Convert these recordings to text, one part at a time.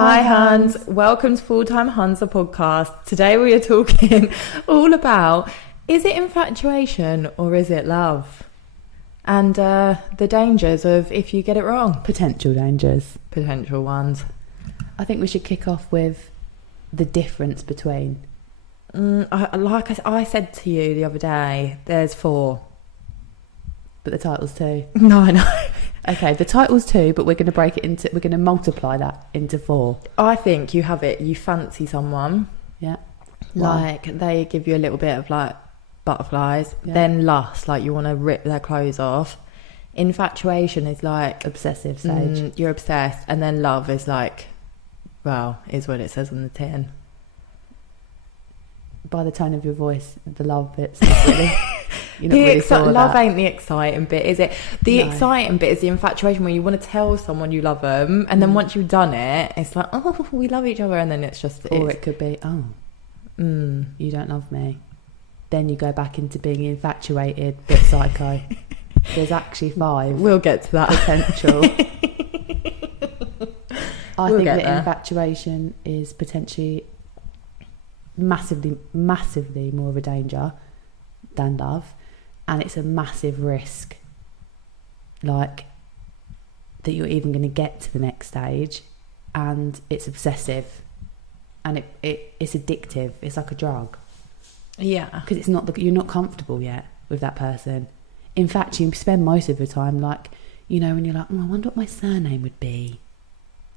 Hi Huns, welcome to Full-Time Huns, the podcast. Today we are talking all about, is it infatuation or is it love? And the dangers of if you get it wrong. Potential dangers. Potential ones. I think we should kick off with the difference between. I said to you the other day, there's 4. But the title's 2. No, I know. Okay, the title's 2, but we're going to multiply that into 4. I think you have it, you fancy someone. Yeah. Like, they give you a little bit of, like, butterflies. Yeah. Then lust, like, you want to rip their clothes off. Infatuation is, like... Obsessive stage. You're obsessed. And then love is, like, well, is what it says on the tin. By the tone of your voice, the love bit's not really... You're not really sure love that. ain't the exciting bit, is it? The exciting bit is the infatuation, where you want to tell someone you love them, and then once you've done it, it's like, oh, we love each other, and then it's just... Or it could be, oh, you don't love me. Then you go back into being infatuated, bit psycho. There's actually 5. We'll get to that. Potential. I think that there. Infatuation is potentially massively more of a danger than love. And it's a massive risk, like, that you're even going to get to the next stage, and it's obsessive, and it's addictive. It's like a drug. Yeah, because it's not you're not comfortable yet with that person. In fact, you spend most of your time, like, you know, when you're like, oh, I wonder what my surname would be.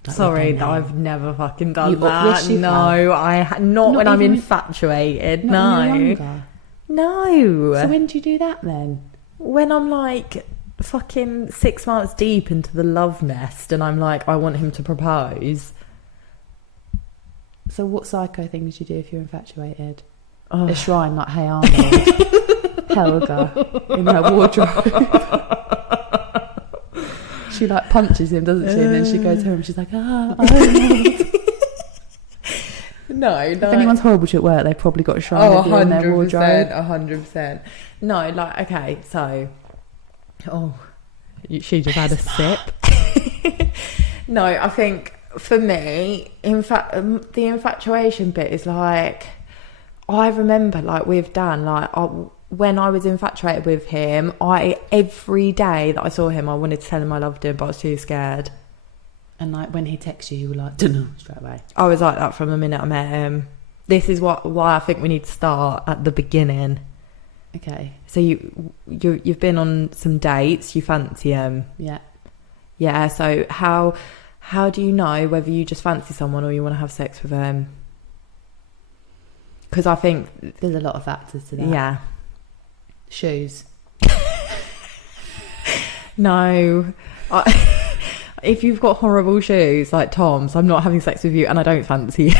Like, sorry, I've never fucking done you that. No, not when I'm infatuated. Not when you're younger. No. So when do you do that then? When I'm like fucking 6 months deep into the love nest and I'm like, I want him to propose. So what psycho things do you do if you're infatuated? Oh. A shrine like Hey Arnold, Helga in her wardrobe. She like punches him, doesn't she? And then she goes home and she's like, Arnold. No. If anyone's horrible to at work, they've probably got a shrine of you in their wardrobe. 100%. No, like, okay, so... Oh, she just had a sip. No, I think, for me, the infatuation bit is like... I remember, like, with Dan, like, when I was infatuated with him, every day that I saw him, I wanted to tell him I loved him, but I was too scared. And like when he texts you were like, dunno, straight away. I was like that from the minute I met him. This is why I think we need to start at the beginning. Okay. So you've been on some dates, you fancy him. Yeah. Yeah, so how do you know whether you just fancy someone or you want to have sex with them? Because I think... There's a lot of factors to that. Yeah. Shoes. No. If you've got horrible shoes like Tom's, I'm not having sex with you and I don't fancy you.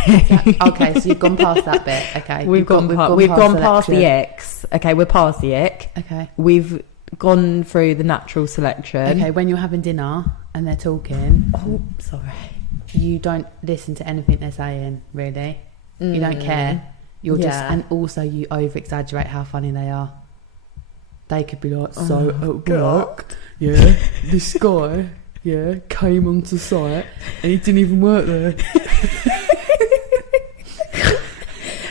Okay, so you've gone past that bit. Okay. We've gone past the X. Okay, we're past the ick. Okay. We've gone through the natural selection. Okay, when you're having dinner and they're talking... Oh, sorry. You don't listen to anything they're saying, really. You don't care. You're just... And also you over-exaggerate how funny they are. They could be like, so at work, yeah, this guy... Yeah, came onto site and he didn't even work there.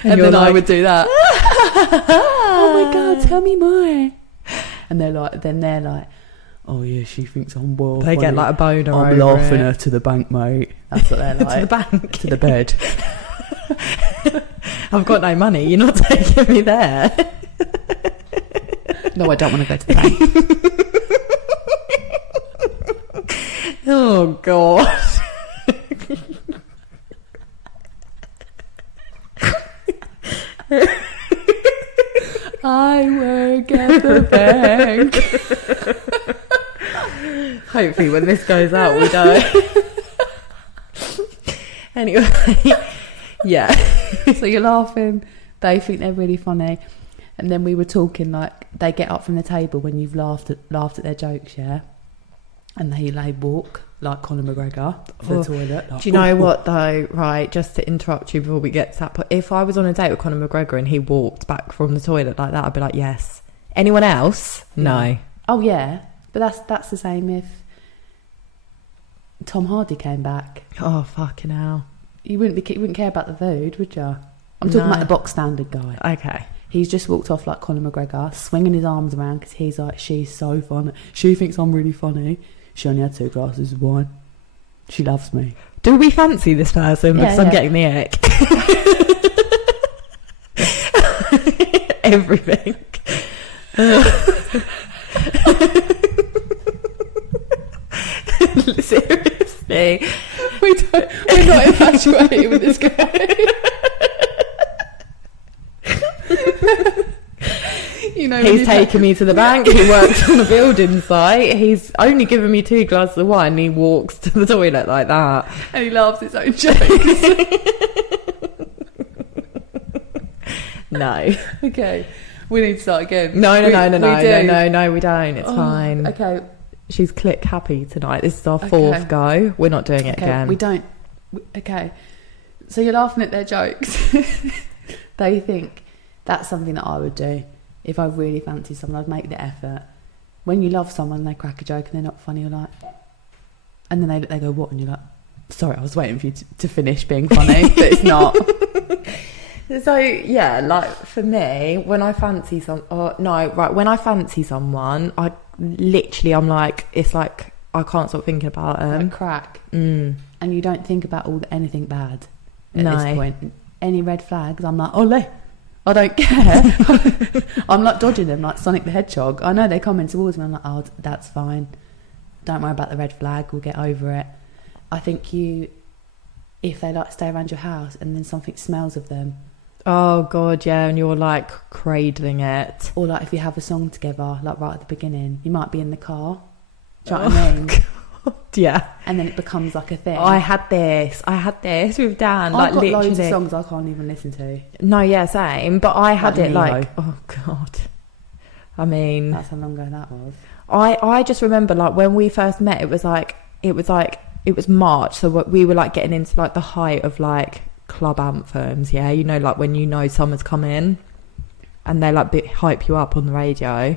and then I would do that. Oh my god, tell me more. And they're like, oh yeah, she thinks I'm well. They get like a boner. I'm laughing her to the bank, mate. That's what they're like. To the bank, to the bed. I've got no money. You're not taking me there. No, I don't want to go to the bank. Oh god. I work at the bank. Hopefully when this goes out we don't. Anyway, yeah. So you're laughing, they think they're really funny, and then we were talking like they get up from the table when you've laughed at their jokes, yeah. And they walk like Conor McGregor to the toilet. Like, do you know what though? Right, just to interrupt you before we get to that point. If I was on a date with Conor McGregor and he walked back from the toilet like that, I'd be like, yes. Anyone else? No. Oh yeah, but that's the same if Tom Hardy came back. Oh, fucking hell. You wouldn't care about the food, would you? I'm talking about the box standard guy. Okay. He's just walked off like Conor McGregor, swinging his arms around because he's like, she's so funny. She thinks I'm really funny. She only had 2 glasses of wine. She loves me. Do we fancy this person? Yeah, Because I'm getting the ick. Everything. Seriously. We're not infatuated with this guy. You know, he's taken me to the bank. He works on a building site. He's only given me 2 glasses of wine. And he walks to the toilet like that, and he laughs his own jokes. No. Okay, we need to start again. No, we don't. It's Oh, fine. Okay, she's click happy tonight. This is our 4th go. We're not doing it again. We don't. Okay, so you're laughing at their jokes. They think that's something that I would do. If I really fancy someone, I'd make the effort. When you love someone, they crack a joke and they're not funny, you're like... And then they go, what? And you're like, sorry, I was waiting for you to finish being funny, but it's not. So, yeah, like, for me, when I fancy when I fancy someone, I'm like, it's like, I can't stop thinking about them. Like crack. Mm. And you don't think about anything bad at No. this point. Any red flags, I'm like, ole. I don't care. I'm like dodging them like Sonic the Hedgehog. I know they're coming towards me. I'm like, oh, that's fine. Don't worry about the red flag. We'll get over it. I think if they like stay around your house and then something smells of them. Oh, God, yeah, and you're, like, cradling it. Or, like, if you have a song together, like, right at the beginning, you might be in the car. Do you know what I mean? God, yeah. And then it becomes, like, a thing. I had this with Dan. I've got literally loads of songs I can't even listen to. No, yeah, same. But I had Like it, Neo. like... Oh, God. I mean... That's how long ago that was. I just remember, like, when we first met, it was March, so we were, like, getting into, like, the height of, like... club anthems, yeah, you know, like when you know summer's coming and they like hype you up on the radio.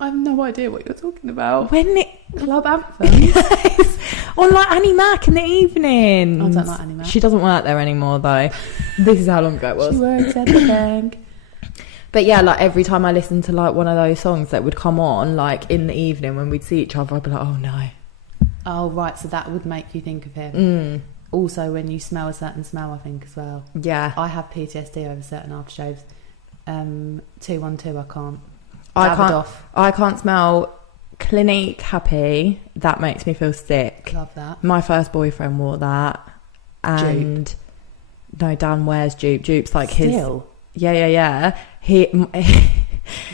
I have no idea what you're talking about. When it club anthems? Yes, on like Annie Mac in the evening. I don't like Annie Mac. She doesn't work there anymore though. This is how long ago it was. She works at the bank. But yeah, like every time I listened to like one of those songs that would come on like in the evening when we'd see each other, I'd be like, oh no. Oh right, so that would make you think of him. Also, when you smell a certain smell, I think, as well. Yeah. I have PTSD over certain aftershaves. 212, I can't. I can't smell Clinique Happy. That makes me feel sick. Love that. My first boyfriend wore that. And... Dupe. No, Dan wears Dupe. Dupe's like Still? his... Yeah.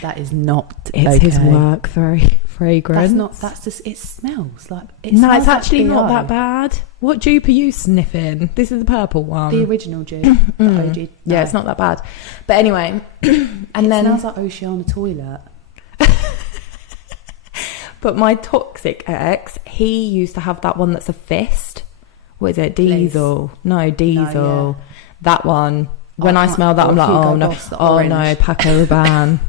That is not It's okay. his work, very fragrance. That's just, it smells like... No, it's like actually not BO. that bad. What dupe are you sniffing? This is the purple one. The original dupe. The OG. Yeah, it's not that bad. But anyway, and then... It smells like Oceana toilet. But my toxic ex, he used to have that one that's a fist. What is it? Diesel. No, Diesel. No, yeah. That one. When I smell that, I'm like, Hugo oh no. Boss, the Oh orange. no, Paco Rabanne.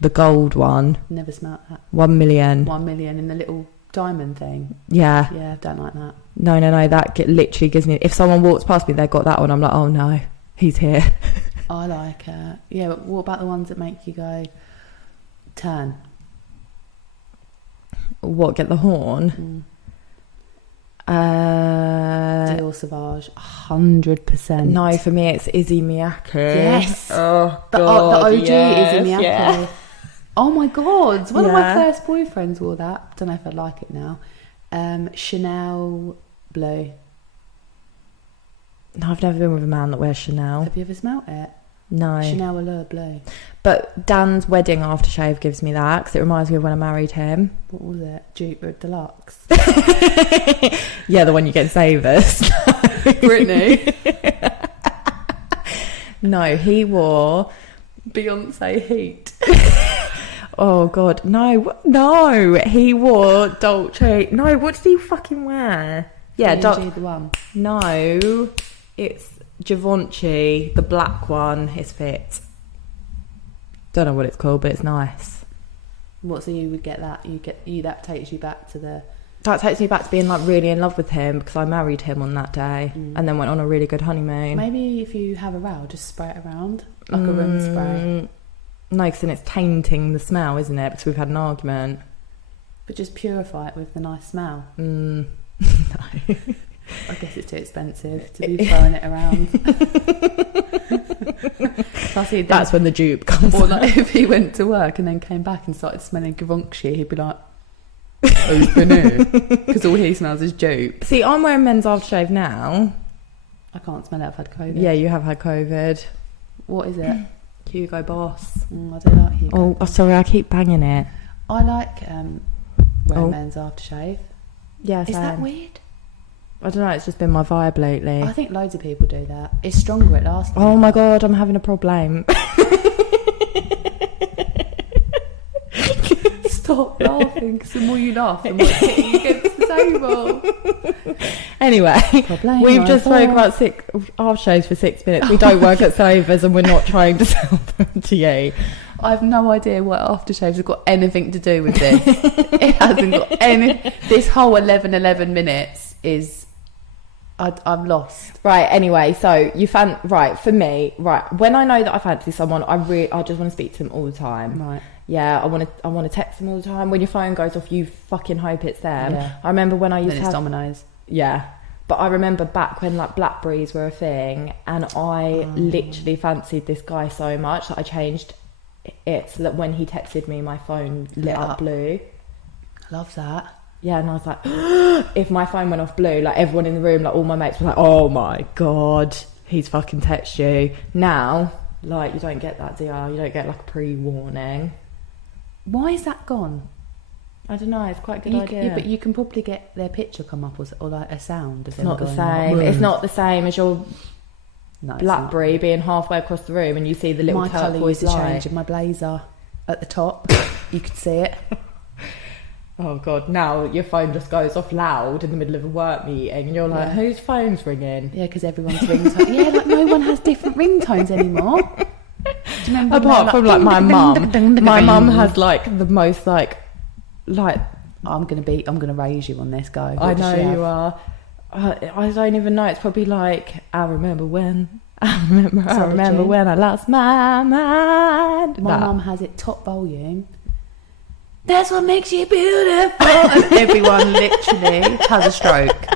The gold one. Never smelt that. 1 million. 1 million in the little diamond thing. Yeah. Yeah, don't like that. No. That literally gives me... If someone walks past me, they've got that one, I'm like, oh no, he's here. I like it. Yeah, but what about the ones that make you go, turn? What, get the horn? Dior Sauvage, 100%. No, for me it's Izzy Miyake. Yes. Oh, The God, OG yes, Izzy Miyake. yeah. Oh my God. One of my Yeah. first boyfriends wore that. Don't know if I'd like it now. Chanel Blue. No, I've never been with a man that wears Chanel. Have you ever smelt it? No. Chanel Allure Blue. But Dan's wedding aftershave gives me that because it reminds me of when I married him. What was it? Dupe Deluxe. Yeah, the one you get Savers. Britney. No, he wore... Beyonce Heat. Oh, God. No. He wore Dolce... No, what did he fucking wear? Yeah, the one. No, it's Givenchy, the black one. Is fit. Don't know what it's called, but it's nice. What? So you would get that? That takes you back to the That takes me back to being like really in love with him because I married him on that day and then went on a really good honeymoon. Maybe if you have a row, just spray it around like a room spray. No, because then it's tainting the smell, isn't it? Because we've had an argument. But just purify it with the nice smell. No. I guess it's too expensive to be throwing it around. That's when the dupe comes. Or like if he went to work and then came back and started smelling Givenchy, he'd be like, "Who's been here?" Because all he smells is dupe. See, I'm wearing men's aftershave now. I can't smell it. I've had COVID. Yeah, you have had COVID. What is it? Hugo Boss. I don't like Hugo. Oh, sorry, I keep banging it. I like wearing men's aftershave. Yeah, is that weird? I don't know, it's just been my vibe lately. I think loads of people do that. It's stronger, it lasts. Oh my god, I'm having a problem. Stop laughing, because the more you laugh, the more it's hitting you against the table. Anyway, we've just spoke about aftershaves for 6 minutes. We don't work at Savers and we're not trying to sell them to you. I have no idea what aftershaves have got anything to do with this. It hasn't got any. This whole 11 minutes is. I'm lost. Right. Anyway, so for me, when I know that I fancy someone, I just want to speak to them all the time. Right. Yeah, I want to text them all the time. When your phone goes off, you fucking hope it's them. Yeah. I remember when I used to have Domino's. Yeah. But I remember back when like Blackberries were a thing, and I literally fancied this guy so much that I changed it so that when he texted me, my phone lit up blue. I love that. Yeah, and I was like, if my phone went off blue, like everyone in the room, like all my mates were like, oh my god, he's fucking text you. Now, like, you don't get that, do you? You don't get like a pre-warning. Why is that gone? I don't know, it's quite a good idea. Yeah, but you can probably get their picture come up or like a sound. It's not the same. It's not the same as your Blackberry being halfway across the room and you see the little turquoise light. Change in my blazer at the top. You could see it. Oh god, now your phone just goes off loud in the middle of a work meeting and you're like, whose phone's ringing? Yeah, because everyone's ringtone. Yeah, like no one has different ringtones anymore. Do you remember? Apart from like my mum. My mum has like the most like I'm gonna raise you on this, guy. I know you are. I don't even know. It's probably like I remember when I lost my mind. My mum has it top volume. That's what makes you beautiful. And everyone literally has a stroke.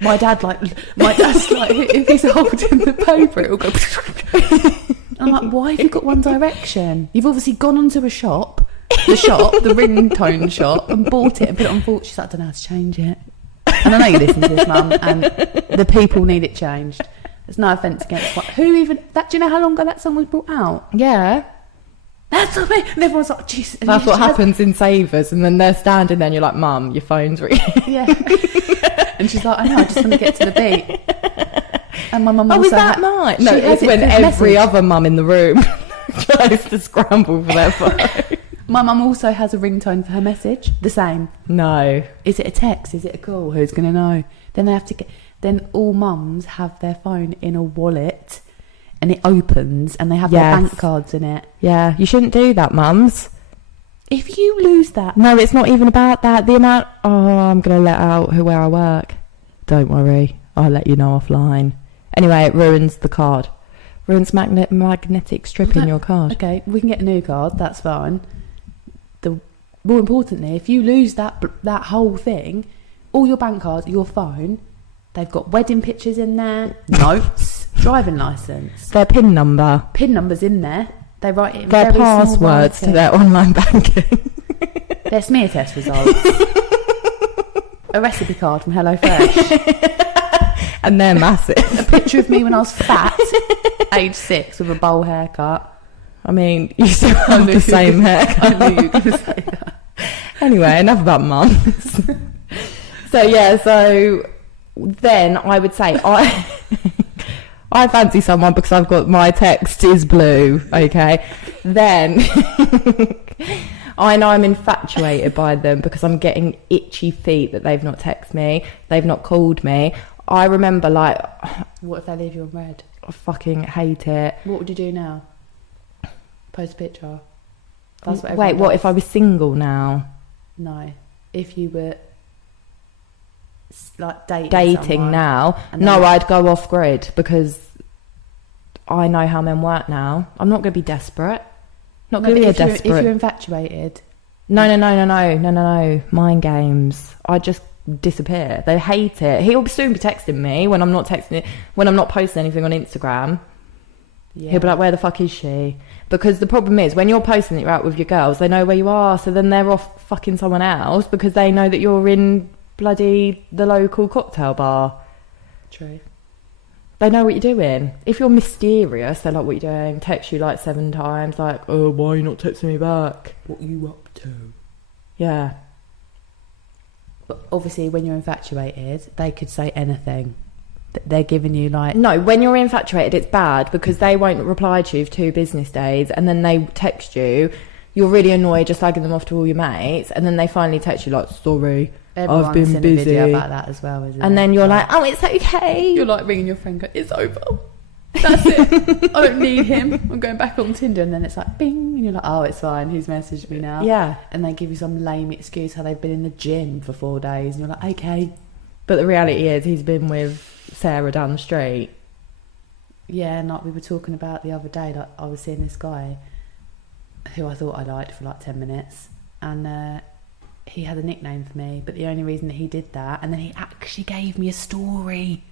My dad's like, if he's holding the paper, it'll go. I'm like, why have you got One Direction? You've obviously gone onto a shop, the ringtone shop, and bought it and put it on full. She's like, I don't know how to change it. And I know you listen to this, Mum, and the people need it changed. There's no offence against who even. Do you know how long ago that song was brought out? Yeah. That's what I mean. And everyone's like, jeez. That's what happens in Savers, and then they're standing there and you're like, Mum, your phone's ringing. Yeah. And she's like, I know, I just want to get to the beat. And my mum is that mine? No, it's when every other mum in the room tries to scramble for their phone. My mum also has a ringtone for her message. The same. No. Is it a text? Is it a call? Who's going to know? Then they have to get. Then all mums have their phone in a wallet. And it opens and they have their bank cards in it. Yeah, you shouldn't do that, mums. If you lose that... No, it's not even about that. The amount... Oh, I'm going to let out where I work. Don't worry. I'll let you know offline. Anyway, it ruins the card. Ruins magnetic strip in your card. Okay, we can get a new card. That's fine. More importantly, if you lose that whole thing, all your bank cards, your phone, they've got wedding pictures in there, notes, driving licence. Their PIN number. PIN number's in there. They write it in their very passwords to their online banking. Their smear test results. A recipe card from HelloFresh. And they're massive. A picture of me when I was fat, age 6, with a bowl haircut. I mean, you still have the same haircut. I knew you were going to say that. Anyway, enough about mums. So then I would say I fancy someone because I've got my text is blue, okay? Then I know I'm infatuated by them because I'm getting itchy feet that they've not texted me, they've not called me. I remember what if they leave you on red? I fucking hate it. What would you do now? Post a picture. That's what Wait, what does. if I was single now? No. if you were like dating someone, now, no, I'd go off grid because I know how men work now. I'm not going to be desperate. Not going to be desperate. If you're infatuated. No. Mind games. I just disappear. They hate it. He'll soon be texting me when I'm not posting anything on Instagram. Yeah. He'll be like, where the fuck is she? Because the problem is, when you're posting that you're out with your girls, they know where you are, so then they're off fucking someone else because they know that you're in bloody the local cocktail bar. True. They know what you're doing. If you're mysterious, they're like, what are you doing? Text you like 7 times, like, oh, why are you not texting me back? What are you up to? Yeah. But obviously, when you're infatuated, they could say anything. They're giving you like... No, when you're infatuated, it's bad because they won't reply to you for 2 business days and then they text you. You're really annoyed, just slagging them off to all your mates, and then they finally text you like, sorry, I've been busy. A video about that as well, isn't it? And then you're like, oh, it's okay. You're like ringing your friend, it's over. That's it. I don't need him. I'm going back on Tinder. And then it's like, bing. And you're like, oh, it's fine. He's messaged me now. Yeah. And they give you some lame excuse how they've been in the gym for 4 days. And you're like, okay. But the reality is he's been with Sarah down the street. Yeah, and like we were talking about the other day, like I was seeing this guy who I thought I liked for like 10 minutes. And he had a nickname for me. But the only reason that he did that, and then he actually gave me a story.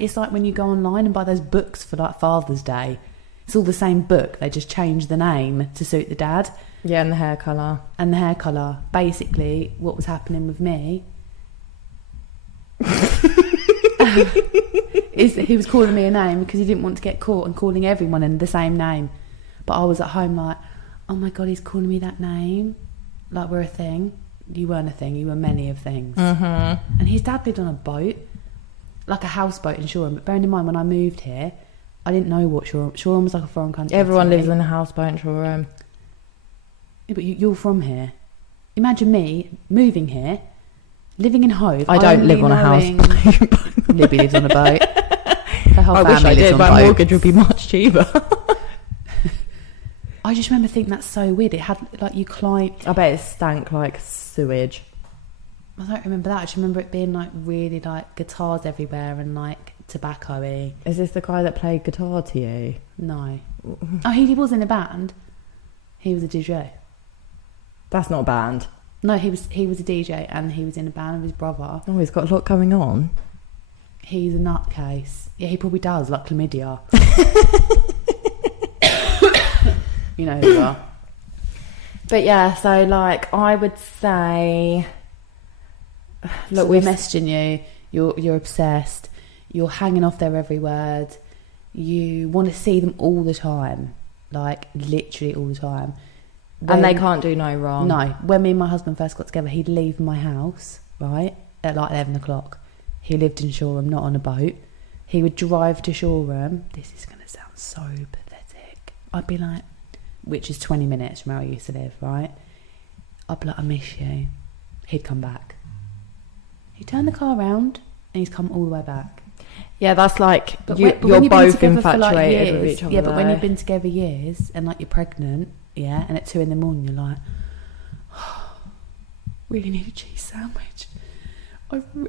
It's like when you go online and buy those books for like Father's Day. It's all the same book. They just change the name to suit the dad. Yeah, and the hair colour. Basically, what was happening with me is that he was calling me a name because he didn't want to get caught and calling everyone in the same name. But I was at home like, oh my God, he's calling me that name. Like we're a thing. You weren't a thing. You were many of things. Mm-hmm. And his dad lived on a boat. Like a houseboat in Shoreham. But bearing in mind, when I moved here, I didn't know what Shoreham was like a foreign country. Everyone lives in a houseboat in Shoreham. Yeah, but you're from here. Imagine me moving here, living in Hove. I don't live on a houseboat. Libby lives on a boat. I wish I did. My mortgage would be much cheaper. I just remember thinking that's so weird. It had like you climb. I bet it stank like sewage. I don't remember that. I just remember it being like really like guitars everywhere and like tobacco-y. Is this the guy that played guitar to you? No. Oh, he was in a band. He was a DJ. That's not a band. No, he was a DJ and he was in a band with his brother. Oh, he's got a lot going on. He's a nutcase. Yeah, he probably does, like chlamydia. You know who you are. But yeah, so like I would say... Look, so we're messaging you. You're obsessed. You're hanging off their every word. You want to see them all the time, like literally all the time. And they can't do no wrong. No. When me and my husband first got together, he'd leave my house right at like 11 o'clock. He lived in Shoreham, not on a boat. He would drive to Shoreham. This is going to sound so pathetic. I'd be like, which is 20 minutes from where I used to live, right? I'd be like, I miss you. He'd come back. He'd turn the car around and he's come all the way back. Yeah, that's like you're both infatuated with each other. Yeah, but when you've been together years and like you're pregnant, yeah, and at 2 a.m, you're like, oh, really need a cheese sandwich.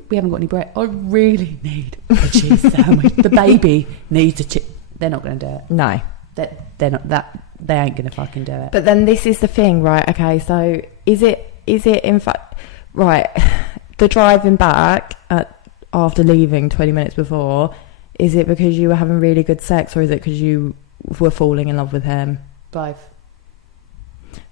We haven't got any bread. I really need a cheese sandwich. The baby needs a cheese. They're not going to do it. No, they're not. They ain't going to fucking do it. But then this is the thing, right? Okay, so is it in fact right? The driving back after leaving 20 minutes before, is it because you were having really good sex or is it because you were falling in love with him? Both.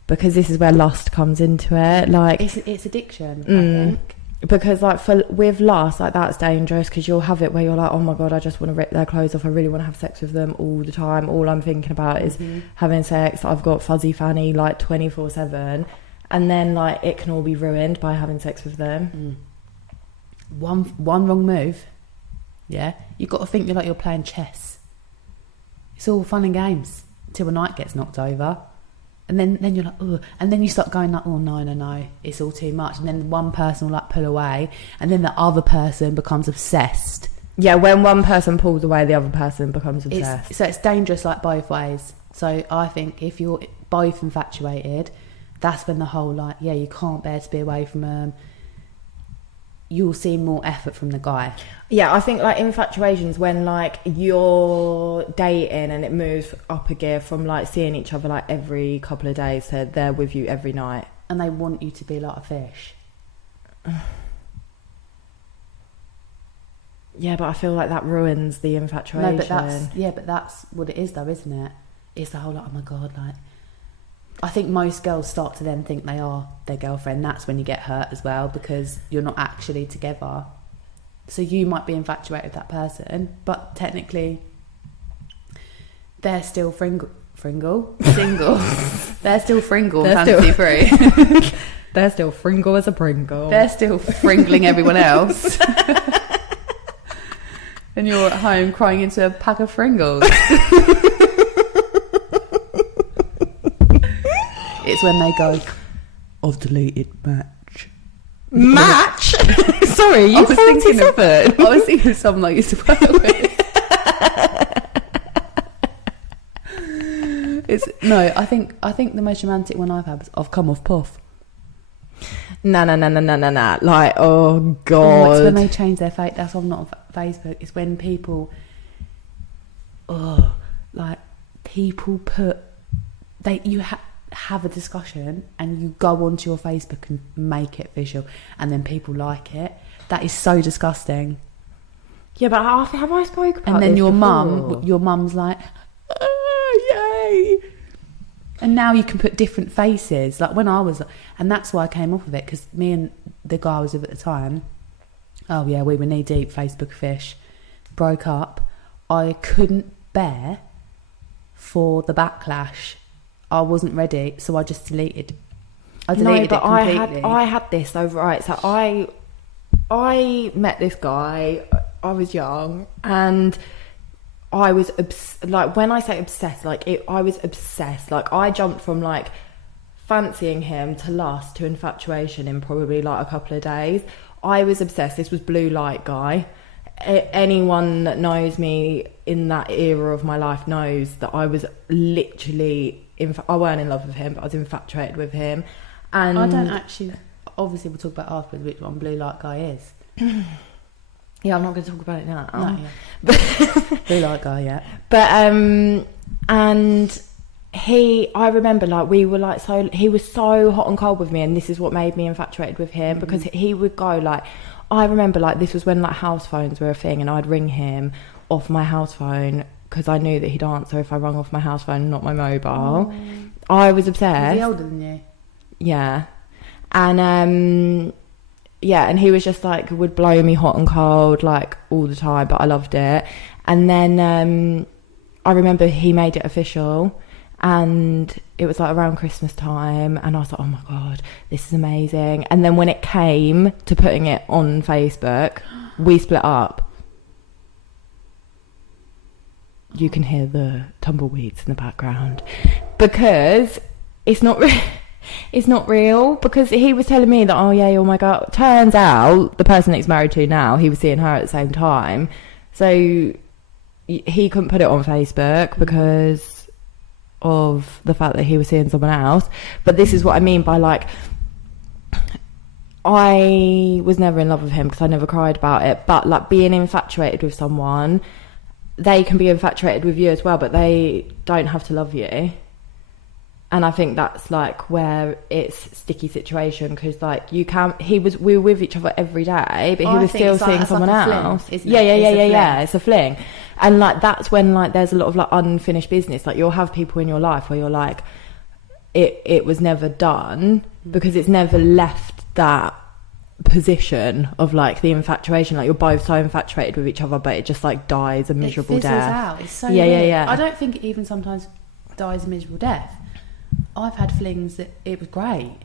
Because this is where lust comes into it. Like it's addiction, I think. Because like with lust, like that's dangerous because you'll have it where you're like, oh my God, I just want to rip their clothes off. I really want to have sex with them all the time. All I'm thinking about is having sex. I've got fuzzy fanny like 24/7. And then, like, it can all be ruined by having sex with them. One wrong move, yeah, you've got to think you're playing chess. It's all fun and games till a night gets knocked over. And then you're like, oh, and then you start going like, oh, no, it's all too much. And then one person will, like, pull away. And then the other person becomes obsessed. Yeah, when one person pulls away, the other person becomes obsessed. So it's dangerous, like, both ways. So I think if you're both infatuated... that's when the whole like, yeah, you can't bear to be away from them. You'll see more effort from the guy. Yeah, I think like infatuation's when like you're dating and it moves up a gear from like seeing each other like every couple of days to they're with you every night. And they want you to be like a fish. Yeah, but I feel like that ruins the infatuation. No, but that's what it is though, isn't it? It's the whole like, oh my God, like, I think most girls start to then think they are their girlfriend. That's when you get hurt as well, because you're not actually together. So you might be infatuated with that person, but technically they're still single. They're still Fringle and fantasy free. They're still Fringle as a Pringle. They're still fringling everyone else. And you're at home crying into a pack of Fringles. It's when they go, I've deleted match. Match? Sorry, you 47? I was thinking of someone I used to work with. I think the most romantic one I've had was I've come off puff. No. Like, oh God. It's when they change their face. That's why I'm not on Facebook. It's when people, have a discussion and you go onto your Facebook and make it visual, and then people like it. That is so disgusting. Yeah, but have I spoke about and then this your before? your mum's like, yay. And now you can put different faces. Like when I was, and that's why I came off of it, because me and the guy I was with at the time, oh yeah, we were knee deep Facebook fish, broke up. I couldn't bear for the backlash. I wasn't ready, so I just deleted. I deleted it completely. I had this though, right? So I met this guy. I was young, and I was like, when I say obsessed, like I was obsessed. Like I jumped from like fancying him to lust to infatuation in probably like a couple of days. I was obsessed. This was blue light guy. Anyone that knows me in that era of my life knows that I was literally. I weren't in love with him, but I was infatuated with him. And I don't actually. Obviously, we'll talk about afterwards which one blue light guy is. Yeah, I'm not going to talk about it now. No, yeah. Blue light guy, yeah. But and I remember like we were like so. He was so hot and cold with me, and this is what made me infatuated with him, because he would go like. I remember like this was when like house phones were a thing, and I'd ring him off my house phone, because I knew that he'd answer if I rung off my house phone, not my mobile. I was obsessed. Is he older than you? Yeah. And and he was just like, would blow me hot and cold like all the time, but I loved it. And then I remember he made it official, and it was like around Christmas time, and I was like, oh my God, this is amazing. And then when it came to putting it on Facebook, we split up. You can hear the tumbleweeds in the background, because it's not real, because he was telling me that, oh my God, turns out the person that he's married to now, he was seeing her at the same time, so he couldn't put it on Facebook because of the fact that he was seeing someone else. But this is what I mean by like, I was never in love with him because I never cried about it, but like being infatuated with someone, they can be infatuated with you as well, but they don't have to love you. And I think that's like where it's a sticky situation, because like we were with each other every day, but he was still seeing someone else. Yeah, it's a fling. And like that's when like there's a lot of like unfinished business. Like you'll have people in your life where you're like, it was never done, because it's never left that position of like the infatuation, like you're both so infatuated with each other, but it just like dies a miserable death. Out. It's so weird. I don't think it even sometimes dies a miserable death. I've had flings that it was great,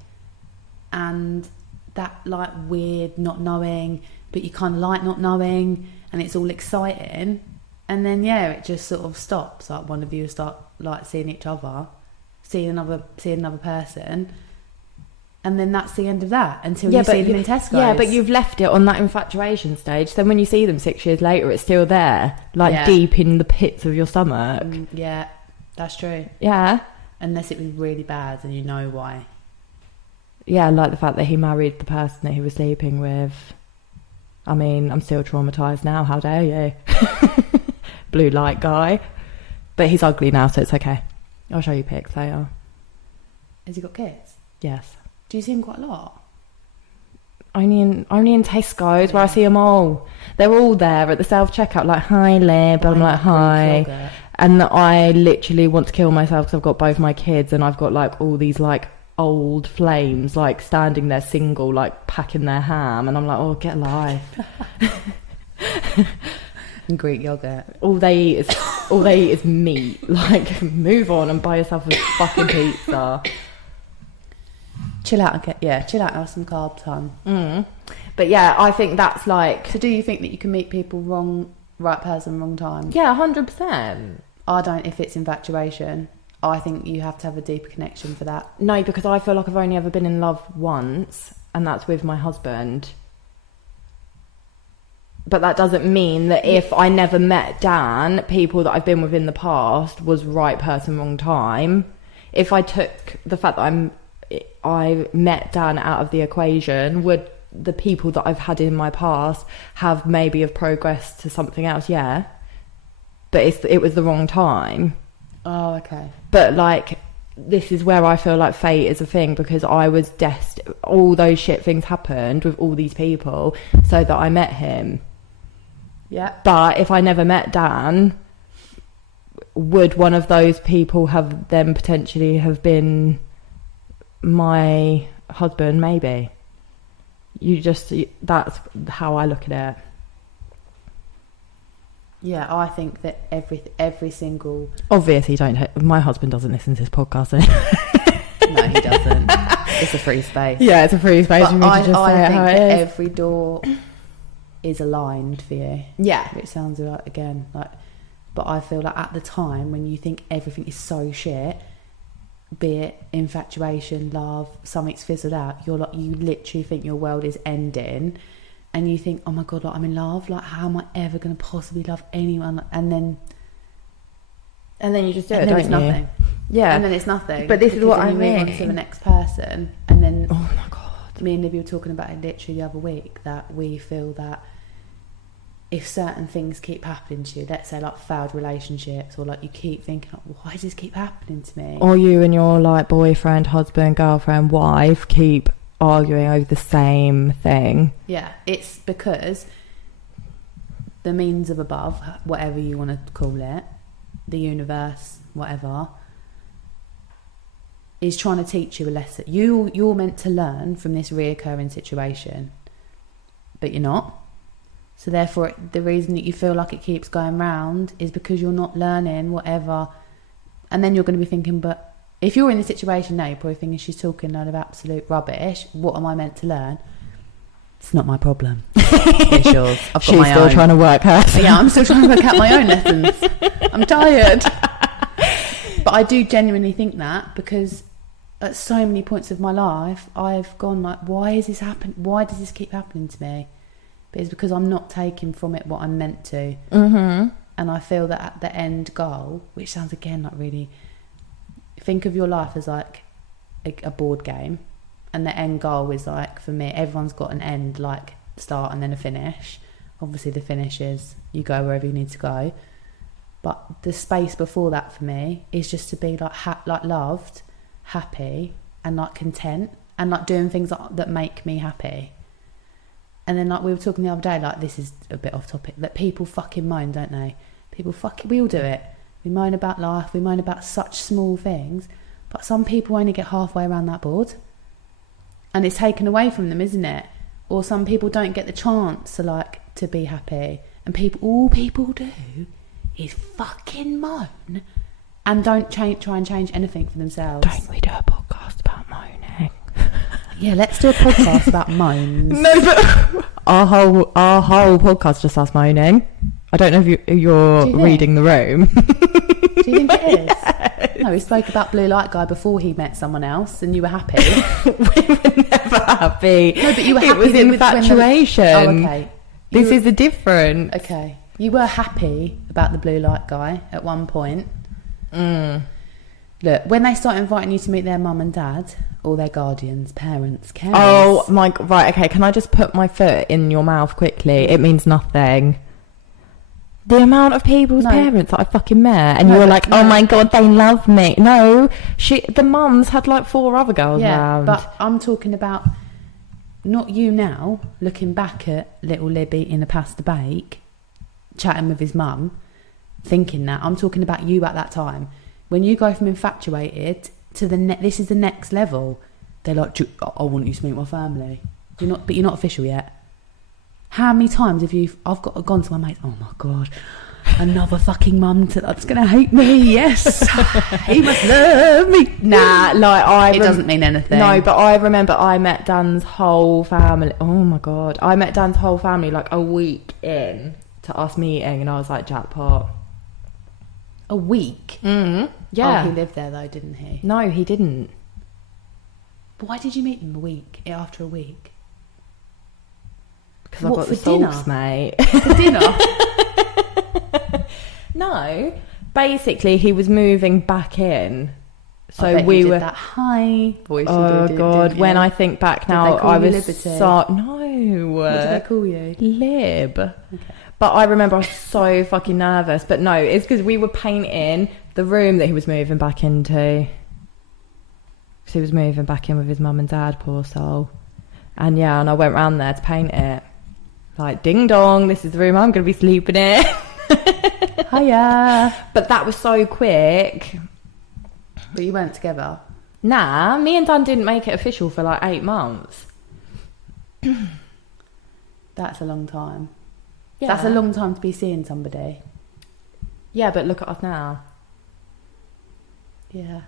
and that like weird not knowing, but you kind of like not knowing, and it's all exciting, and then it just sort of stops. Like one of you start like seeing each other, see another person. And then that's the end of that until you see them in Tesco's. Yeah, but you've left it on that infatuation stage. So when you see them 6 years later, it's still there, like deep in the pits of your stomach. Yeah, that's true. Yeah. Unless it was really bad and you know why. yeah, I like the fact that he married the person that he was sleeping with. I mean, I'm still traumatised now. How dare you? Blue light guy. But he's ugly now, so it's okay. I'll show you pics later. Has he got kids? Yes. Do you see him quite a lot? Only in Tesco's where I see them all. They're all there at the self-checkout, like, hi, Lib. I'm like, hi. And I literally want to kill myself because I've got both my kids and I've got, like, all these, like, old flames, like, standing there single, like, packing their ham. And I'm like, oh, get a life. And Greek yogurt. All they eat is meat. Like, move on and buy yourself a fucking pizza. Chill out and have some carbs, hun. But yeah, I think that's like... So do you think that you can meet people right person, wrong time? Yeah, 100%. I don't, if it's infatuation. I think you have to have a deeper connection for that. No, because I feel like I've only ever been in love once, and that's with my husband. But that doesn't mean that if I never met Dan, people that I've been with in the past was right person, wrong time. If I took the fact that I met Dan out of the equation, would the people that I've had in my past have progressed to something else? Yeah. But it was the wrong time. Oh, okay. But, like, this is where I feel like fate is a thing, because I was all those shit things happened with all these people so that I met him. Yeah. But if I never met Dan, would one of those people have then potentially have been my husband? Maybe. That's how I look at it. Yeah, I think that every single... Obviously, my husband doesn't listen to this podcast. No, he doesn't. It's a free space. Yeah, it's a free space for me to just say I it how think it that is. every door is aligned for you. Yeah. Which sounds like, again, like... But I feel like at the time, when you think everything is so shit, be it infatuation, love, something's fizzled out, you literally think your world is ending, and you think, oh my god, like, I'm in love, like, how am I ever going to possibly love anyone? And then you just do it, don't you? Nothing. Yeah. And then it's nothing. But this is what I mean. Move on to the next person, and then oh my god, me and Libby were talking about it literally the other week, that we feel that if certain things keep happening to you, let's say like failed relationships, or like you keep thinking, like, why does this keep happening to me? Or you and your like boyfriend, husband, girlfriend, wife keep arguing over the same thing. Yeah, it's because the means of above, whatever you want to call it, the universe, whatever, is trying to teach you a lesson. You're meant to learn from this reoccurring situation, but you're not. So therefore, the reason that you feel like it keeps going round is because you're not learning whatever. And then you're going to be thinking, but if you're in this situation now, you're probably thinking, she's talking a load of absolute rubbish. What am I meant to learn? It's not my problem. It's yours. I've got She's my still own. trying to work her. Yeah, I'm still trying to work out my own lessons. I'm tired. But I do genuinely think that, because at so many points of my life, I've gone like, why is this happening? Why does this keep happening to me? But it's because I'm not taking from it what I'm meant to. Mm-hmm. And I feel that at the end goal, which sounds again like really... Think of your life as like a board game. And the end goal is like, for me, everyone's got an end, like start and then a finish. Obviously the finish is you go wherever you need to go. But the space before that for me is just to be like like loved, happy, and like content, and like doing things that make me happy. And then, like we were talking the other day, like, this is a bit off topic, that people fucking moan, don't they? We all do it. We moan about life, we moan about such small things, but some people only get halfway around that board. And it's taken away from them, isn't it? Or some people don't get the chance to be happy. And all people do is fucking moan and don't try and change anything for themselves. Don't we do a podcast about moaning? Yeah, let's do a podcast about moans. No, but our whole podcast just us moaning. I don't know if you're reading the room. Do you think it is? Yes. No, we spoke about Blue Light Guy before he met someone else, and you were happy. We were never happy. No, but you were happy. It was infatuation. Oh, okay. This is a different. Okay. You were happy about the Blue Light Guy at one point. Look, when they start inviting you to meet their mum and dad, or their guardians, parents, carers... Oh, my... Right, okay, can I just put my foot in your mouth quickly? It means nothing. The amount of people's parents that I fucking met, and you were like, oh my God, they love me. No, the mums had like 4 other girls around. But I'm talking about not you now, looking back at little Libby in a pasta bake, chatting with his mum, thinking that. I'm talking about you at that time. When you go from infatuated to this is the next level. They're like, I want you to meet my family. But you're not official yet. How many times have I've gone to my mates, oh my God, another fucking mum that's going to hate me, yes, he must love me. Nah, like it doesn't mean anything. No, but I remember I met Dan's whole family. Oh my God. I met Dan's whole family like a week in to us meeting, and I was like, jackpot. A week? Mm-hmm. Yeah. Oh, he lived there though, didn't he? No, he didn't. But why did you meet him after a week? Because I've got the sauce, mate. For dinner? No. Basically, he was moving back in. So I bet we you did were... that high voice. Oh, God. When I think back now, I was Liberty? so... No. What did I call you? Lib. Okay. But I remember I was so fucking nervous. But no, it's because we were painting the room that he was moving back into. Because he was moving back in with his mum and dad, poor soul. And yeah, and I went round there to paint it. Like, ding dong, this is the room I'm going to be sleeping in. Hiya. But that was so quick. But you weren't together? Nah, me and Dan didn't make it official for like 8 months. That's a long time. Yeah. That's a long time to be seeing somebody. Yeah, but look at us now. Yeah.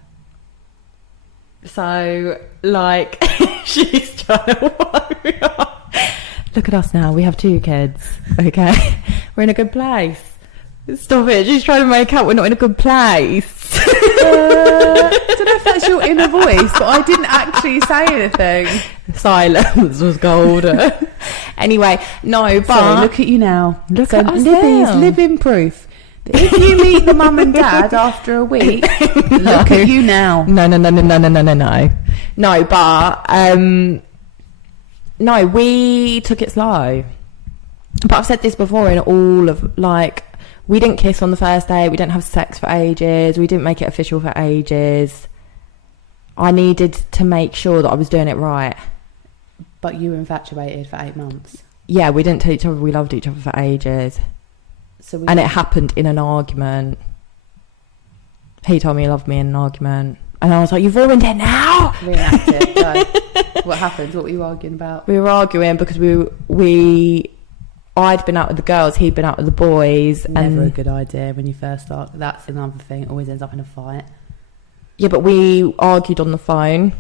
So, like, she's trying to wipe me up. Look at us now. We have 2 kids. Okay? We're in a good place. Stop it. She's trying to make out we're not in a good place. I don't know if that's your inner voice, but I didn't actually say anything. Silence was golden. Anyway, no, but... Sorry, look at you now. Look at us Libby's now. living proof. If you meet the mum and dad after a week, look at you now. No. No, but... no, we took it slow. But I've said this before in all of, like... We didn't kiss on the first day. We didn't have sex for ages. We didn't make it official for ages. I needed to make sure that I was doing it right. But you were infatuated for 8 months. Yeah, we didn't tell each other we loved each other for ages. And it happened in an argument. He told me he loved me in an argument. And I was like, you've ruined it now! Reenact it, go. What happened? What were you arguing about? We were arguing because I'd been out with the girls, he'd been out with the boys. Never a good idea when you first start. That's another thing. Always ends up in a fight. Yeah, but we argued on the phone.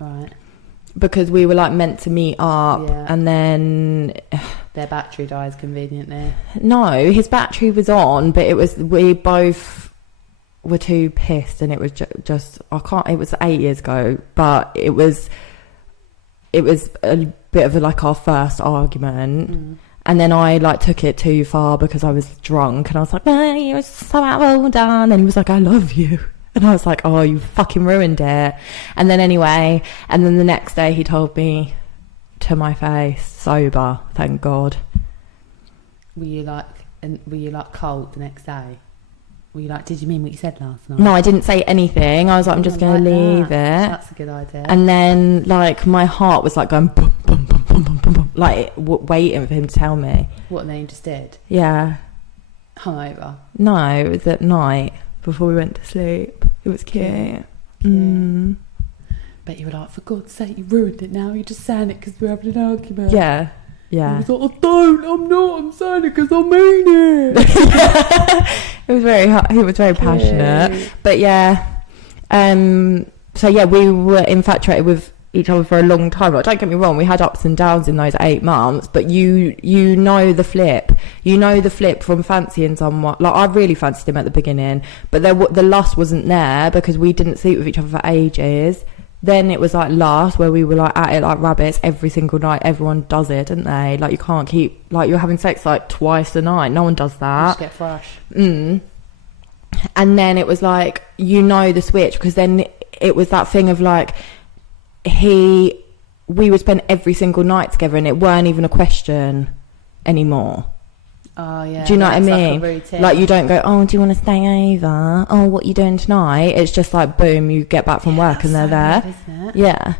Right. Because we were like meant to meet up, and then their battery dies conveniently. No, his battery was on, but we both were too pissed, and it was just it was 8 years ago, but it was a bit of like our first argument. And then I like took it too far because I was drunk, and I was like, you're so well done. And he was like, I love you. And I was like, oh, you fucking ruined it. And then anyway, and then the next day he told me to my face, sober, thank God. Were you like cold the next day? Were you like, did you mean what you said last night? No, I didn't say anything. I was like, I'm just going to leave it. That's a good idea. And then like my heart was like going boom, boom, boom, boom, boom, boom, boom, like waiting for him to tell me. What, and then you just did? Yeah. Hungover? No, it was at night before we went to sleep. It was cute. But you were like, for God's sake, you ruined it now. You're just saying it because we're having an argument. Yeah. I was like, I'm not. I'm saying it because I mean it. He was very passionate. But yeah. So yeah, we were infatuated with each other for a long time. Like, don't get me wrong, we had ups and downs in those 8 months, but you know the flip. You know the flip from fancying someone. Like, I really fancied him at the beginning, but the lust wasn't there because we didn't sleep with each other for ages. Then it was like lust, where we were like at it like rabbits every single night. Everyone does it, don't they? Like, you can't keep, like, you're having sex like twice a night. No one does that. Just get fresh. And then it was like, you know, the switch, because then it was that thing of like, we would spend every single night together and it weren't even a question anymore. Oh, yeah. Do you know what I mean? Like you don't go, oh, do you want to stay over? Oh, what are you doing tonight? It's just like, boom, you get back from work and they're there. Weird, isn't it? Yeah.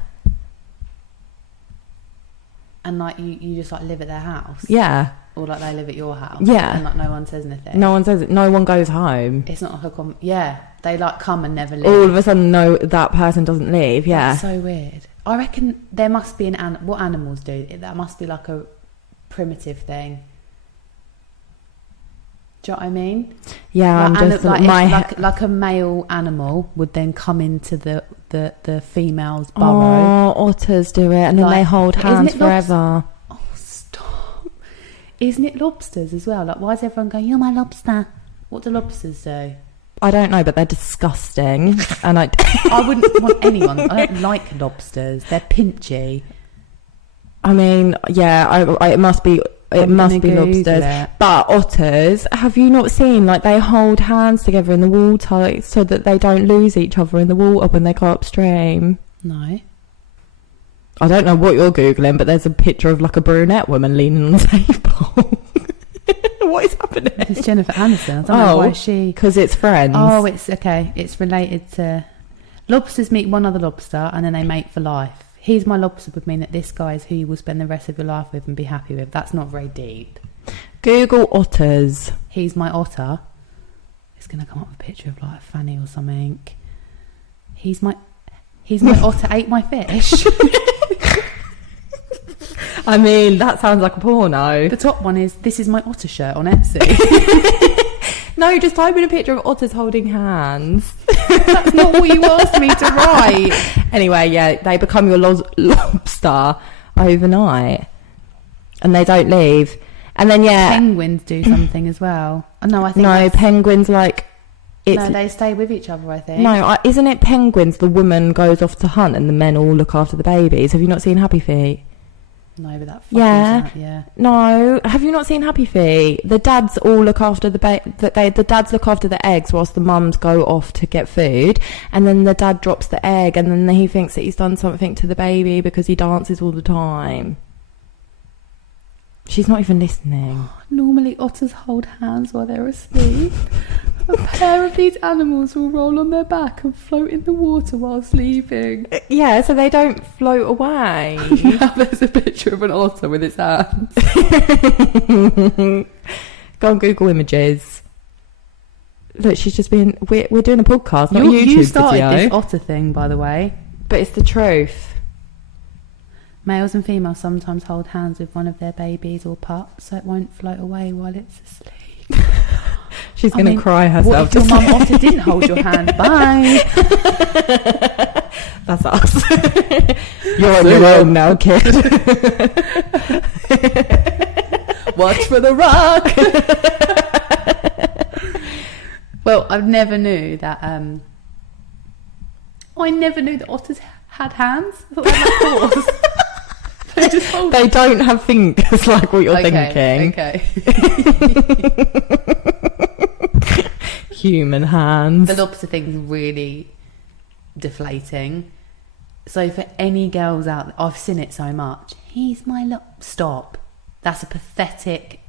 And like you just like live at their house. Yeah. Or like they live at your house. Yeah. And like no one says anything. No one says it. No one goes home. It's not like a yeah. They like come and never leave. All of a sudden, no, that person doesn't leave. Yeah. That's so weird. I reckon there must be what animals do. That must be like a primitive thing. Do you know what I mean? Yeah, like, I'm just like a male animal would then come into the female's burrow. Oh, otters do it, and then they hold hands forever. Oh, stop! Isn't it lobsters as well? Like, why is everyone going, "You're my lobster"? What do lobsters do? I don't know, but they're disgusting, and I wouldn't want anyone. I don't like lobsters. They're pinchy. I mean, yeah, it must be. It must be lobsters. But otters, have you not seen, like, they hold hands together in the water so that they don't lose each other in the water when they go upstream? No. I don't know what you're Googling, but there's a picture of, like, a brunette woman leaning on the table. What is happening? It's Jennifer Aniston. I don't know why she... Because it's Friends. Oh, it's okay. It's related to... Lobsters meet one other lobster and then they mate for life. He's my lobster would mean that this guy is who you will spend the rest of your life with and be happy with. That's not very deep. Google otters. He's my otter. It's going to come up with a picture of like Fanny or something. He's my otter ate my fish. I mean, that sounds like a porno. The top one is, this is my otter shirt on Etsy. No, just type in a picture of otters holding hands. That's not what you asked me to write. Anyway, yeah, they become your lobster overnight. And they don't leave. And then, yeah. Penguins do something as well. No, I think penguins, like... No, they stay with each other, I think. No, isn't it penguins, the woman goes off to hunt and the men all look after the babies? Have you not seen Happy Feet? No, but that fucking yeah. No, have you not seen Happy Feet? The dads all look after the dads look after the eggs whilst the mums go off to get food, and then the dad drops the egg, and then he thinks that he's done something to the baby because he dances all the time. She's not even listening. Normally otters hold hands while they're asleep. A pair of these animals will roll on their back and float in the water while sleeping. Yeah, so they don't float away. Now there's a picture of an otter with its hands. Go on Google Images. Look, she's just been... We're doing a podcast, not a YouTube video. You started this otter thing, by the way. But it's the truth. Males and females sometimes hold hands with one of their babies or pups so it won't float away while it's asleep. She's going to cry herself. What if your mum otter didn't hold your hand? Bye. That's us. You're on your own now, kid. Watch for the rock. Well, I never knew that. I never knew that otters had hands. I thought that was They don't have fingers like what you're thinking. Okay. Human hands. The lobster thing's really deflating. So for any girls out there, I've seen it so much. He's my stop. That's a pathetic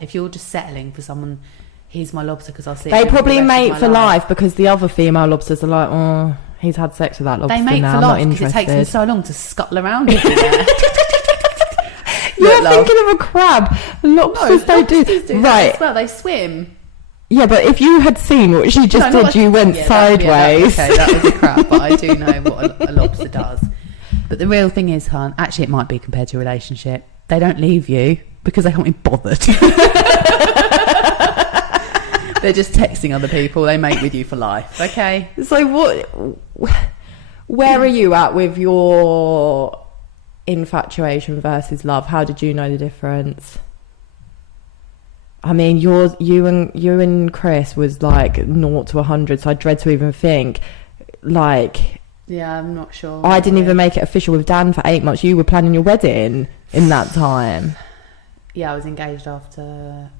if you're just settling for someone, he's my lobster because I'll see. They probably mate for life because the other female lobsters are like, oh, he's had sex with that lobster. They mate now, for life because it takes them so long to scuttle around everywhere. You're thinking of a crab. Lobsters don't do right. Well, they swim. Yeah, but if you had seen what she just did, you went sideways. That was a crab, but I do know what a lobster does. But the real thing is, hon, actually it might be compared to a relationship. They don't leave you because they can't be bothered. They're just texting other people. They mate with you for life. Okay. So where are you at with your infatuation versus love? How did you know the difference? I mean, you and Chris was like 0 to 100, so I dread to even think. Like, yeah, I'm not sure. I didn't even make it official with Dan for 8 months. You were planning your wedding in that time. Yeah, I was engaged after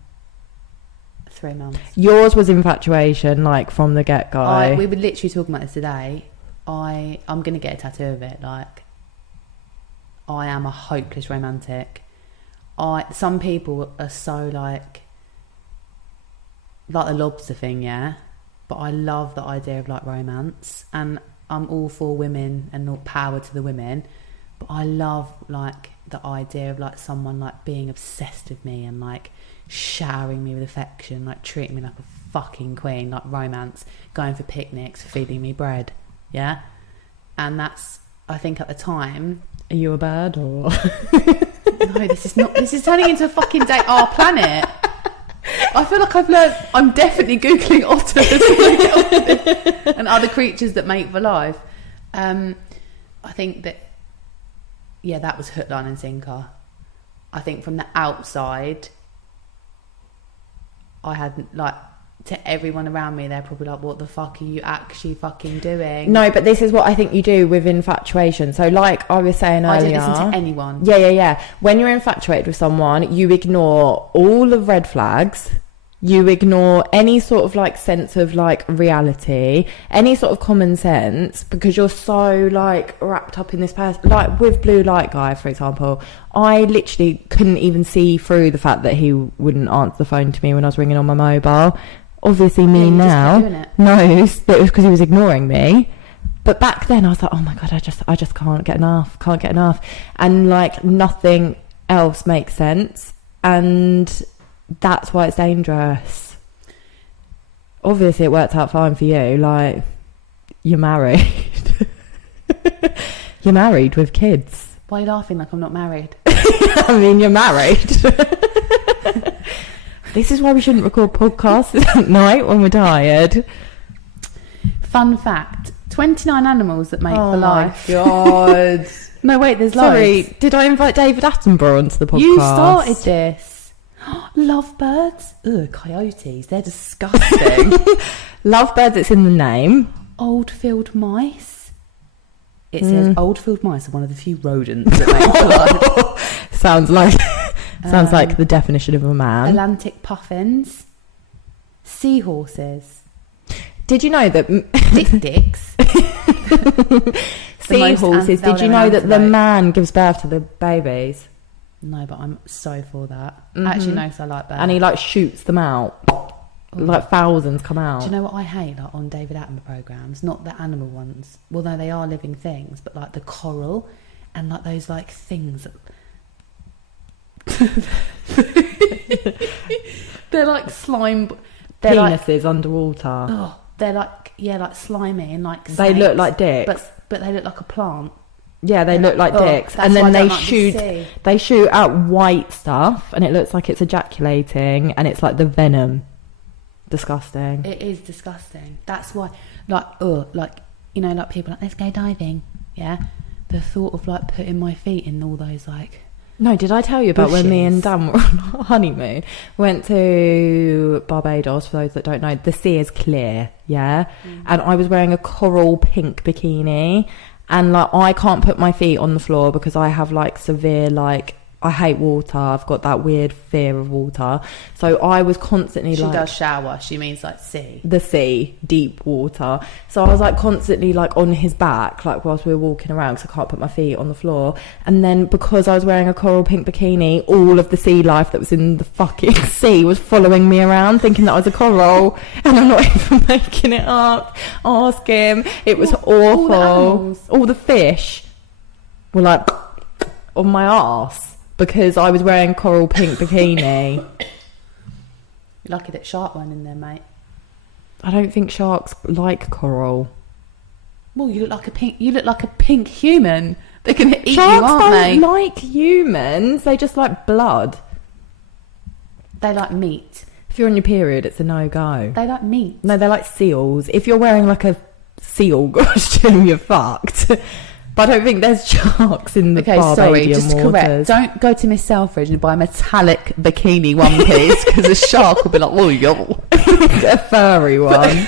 3 months. Yours was infatuation, like from the get-go. We were literally talking about this today. I'm going to get a tattoo of it. Like, I am a hopeless romantic. Some people are so like the Lobster thing, yeah. But I love the idea of like romance, and I'm all for women and all power to the women. But I love like the idea of like someone like being obsessed with me and like showering me with affection, like treating me like a fucking queen, like romance, going for picnics, feeding me bread, yeah. And that's, I think at the time. Are you a bird or? No, this is not. This is turning into a fucking Our Planet. I feel like I've learned. I'm definitely googling otters and other creatures that mate for life. I think that, yeah, that was hook, line and sinker. I think from the outside, I had like, to everyone around me, they're probably like, what the fuck are you actually fucking doing? No, but this is what I think you do with infatuation. So like I was saying earlier, I didn't listen to anyone. Yeah. When you're infatuated with someone, you ignore all the red flags. You ignore any sort of like sense of like reality, any sort of common sense, because you're so like wrapped up in this person. Like with Blue Light Guy, for example, I literally couldn't even see through the fact that he wouldn't answer the phone to me when I was ringing on my mobile. Obviously me now knows that it was because he was ignoring me. But back then I was like, oh my God, I just can't get enough. And like nothing else makes sense. And that's why it's dangerous. Obviously it worked out fine for you. Like, you're married. You're married with kids. Why are you laughing like I'm not married? I mean, you're married. This is why we shouldn't record podcasts at night when we're tired. Fun fact, 29 animals that mate for life. Oh my God. No, wait, there's Sorry, loads. did I invite David Attenborough onto the podcast? You started this. Lovebirds? Ugh, coyotes. They're disgusting. Lovebirds, it's in the name. Oldfield mice. It says oldfield mice are one of the few rodents that mate for life. Sounds like the definition of a man. Atlantic puffins. Seahorses. Did you know that... Dicks. Seahorses, did you know that the man gives birth to the babies? No, but I'm so for that. Mm-hmm. Actually, no, because I like birds. And he like shoots them out. Ooh. Like thousands come out. Do you know what I hate like on David Attenborough programmes? Not the animal ones. Well, no, they are living things, but like the coral and like those like things that... They're like slime... They're penises like, underwater. Oh, they're like, yeah, like slimy and like snakes, they look like dicks. But they look like a plant. Yeah, they look like dicks. And then they shoot out white stuff and it looks like it's ejaculating and it's like the venom. Disgusting. It is disgusting. That's why, like, you know, like people like, let's go diving. Yeah. The thought of like putting my feet in all those like... No, did I tell you about when me and Dan were on our honeymoon? Went to Barbados, for those that don't know. The sea is clear, yeah? And I was wearing a coral pink bikini. And, like, I can't put my feet on the floor because I have, like, severe, like... I hate water. I've got that weird fear of water. So I was constantly She does shower. She means like sea. The sea, deep water. So I was like constantly like on his back, like whilst we were walking around because I can't put my feet on the floor. And then because I was wearing a coral pink bikini, all of the sea life that was in the fucking sea was following me around thinking that I was a coral. And I'm not even making it up. Ask him. It was awful. All the fish were like on my arse. Because I was wearing coral pink bikini. You're lucky that shark weren't in there, mate. I don't think sharks like coral. Well, you look like a pink human. They're going to eat Sharks you, aren't they? Sharks don't like humans. They just like blood. They like meat. If you're on your period, it's a no-go. They like meat. No, they like seals. If you're wearing like a seal costume, you're fucked. But I don't think there's sharks in the Barbadian just waters. Correct. Don't go to Miss Selfridge and buy a metallic bikini one piece because the shark will be like, oh, yo. A furry one.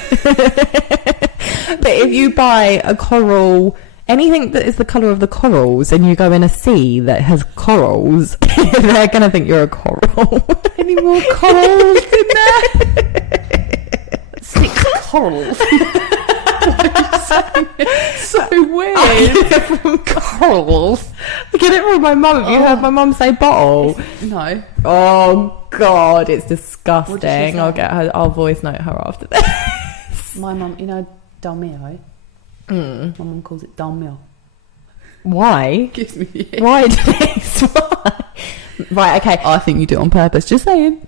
But if you buy a coral anything that is the colour of the corals and you go in a sea that has corals, they're going to think you're a coral. Any more corals in there? 6 corals. So weird. From corals. I get it from my mum. Have you heard my mum say bottle? No. Oh God, it's What did she disgusting. say? I'll voice note her after this. My mum, you know, Dalmio. My mum calls it Dalmio. Why? Gives me the ick. Why, Denise? Why? Right, okay. I think you do it on purpose. Just saying.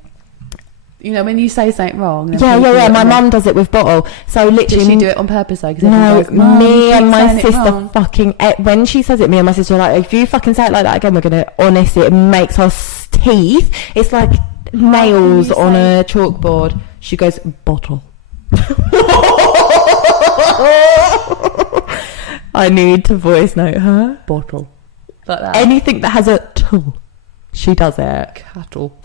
You know, when you say something wrong. then Yeah. people My are like, mum does it with bottle. So literally, Does she do it on purpose though? 'Cause no, everyone goes, "Mum, you me keep and my saying it sister wrong." fucking. When she says it, me and my sister are like, if you fucking say it like that again, we're gonna. Honestly, it makes our teeth. It's like nails you on say- a chalkboard. She goes bottle. I need to voice note her. Bottle. Like that. Anything that has a t, she does it. Cattle.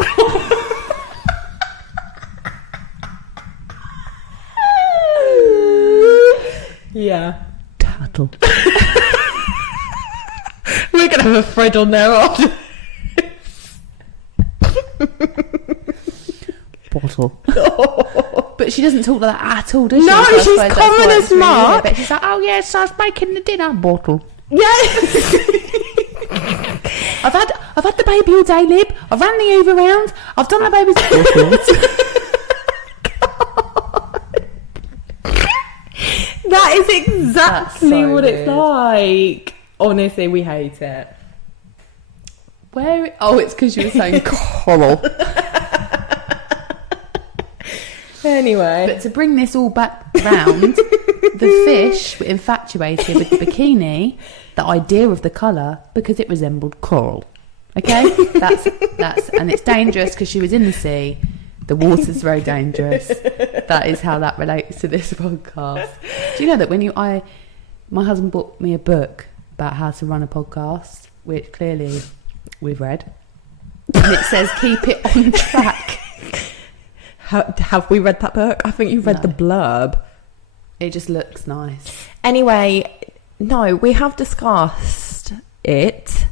Yeah. Tattle. We're going to have a thread on there after. Bottle. But she doesn't talk like that at all, does she? No, So I she's suppose that's common why as it's really much. weird. But she's like, oh yes, I was making the dinner. Bottle. Yes. I've had the baby all day, Lib. I've ran the Hoover round. I've done the baby's That is exactly so what it's weird. like. Honestly, we hate it. Where? Oh, it's because you were saying Coral. Anyway. But to bring this all back round, the fish were infatuated with the bikini, the idea of the colour, because it resembled coral. Okay? That's and it's dangerous because she was in the sea. The water's very dangerous. That is how that relates to this podcast. Do you know that my husband bought me a book about how to run a podcast, which clearly we've read, and it says keep it on track. Have we read that book? I think you've read No. the blurb. It just looks nice. Anyway, no, we have discussed it.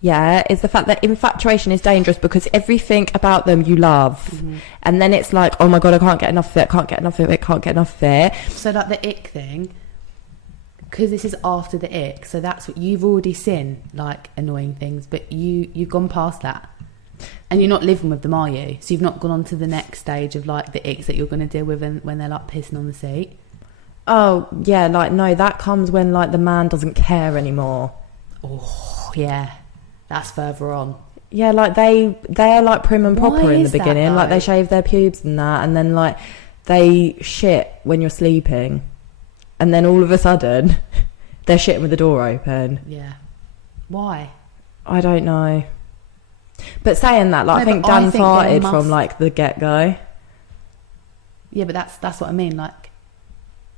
Yeah, is the fact that infatuation is dangerous because everything about them you love. Mm-hmm. And then it's like, oh my God, I can't get enough of it, can't get enough of it, can't get enough of it. So like the ick thing, because this is after the ick, so that's what you've already seen, like annoying things, but you've gone past that. And you're not living with them, are you? So you've not gone on to the next stage of like the icks that you're going to deal with when they're like pissing on the seat. Oh, yeah, like, no, that comes when, like, the man doesn't care anymore. Oh, yeah. That's further on. Yeah, like, they're, like, prim and proper Why in the is that, beginning. Like, though? they shave their pubes and that, and then, like, they shit when you're sleeping. And then all of a sudden, they're shitting with the door open. Yeah. Why? I don't know. But saying that, like, No, I think but I Dan think there farted must- from, like, the get-go. Yeah, but that's what I mean. Like,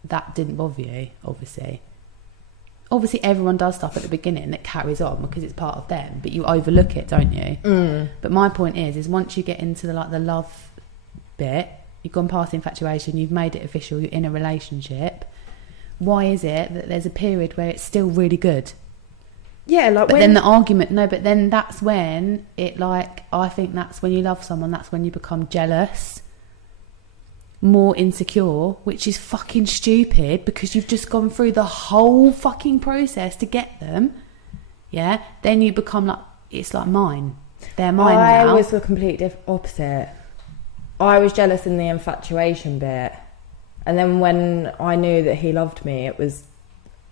that didn't bother you, obviously. Obviously, everyone does stuff at the beginning that carries on because it's part of them, but you overlook it, don't you? Mm. But my point is once you get into the love bit, you've gone past infatuation, you've made it official, you're in a relationship. Why is it that there's a period where it's still really good? Yeah, like, But then the argument, no, but then that's when it, like, I think that's when you love someone, that's when you become jealous, more insecure, which is fucking stupid because you've just gone through the whole fucking process to get them. Yeah, then you become like, it's like mine. They're mine I now. was the complete opposite. I was jealous in the infatuation bit. And then when I knew that he loved me,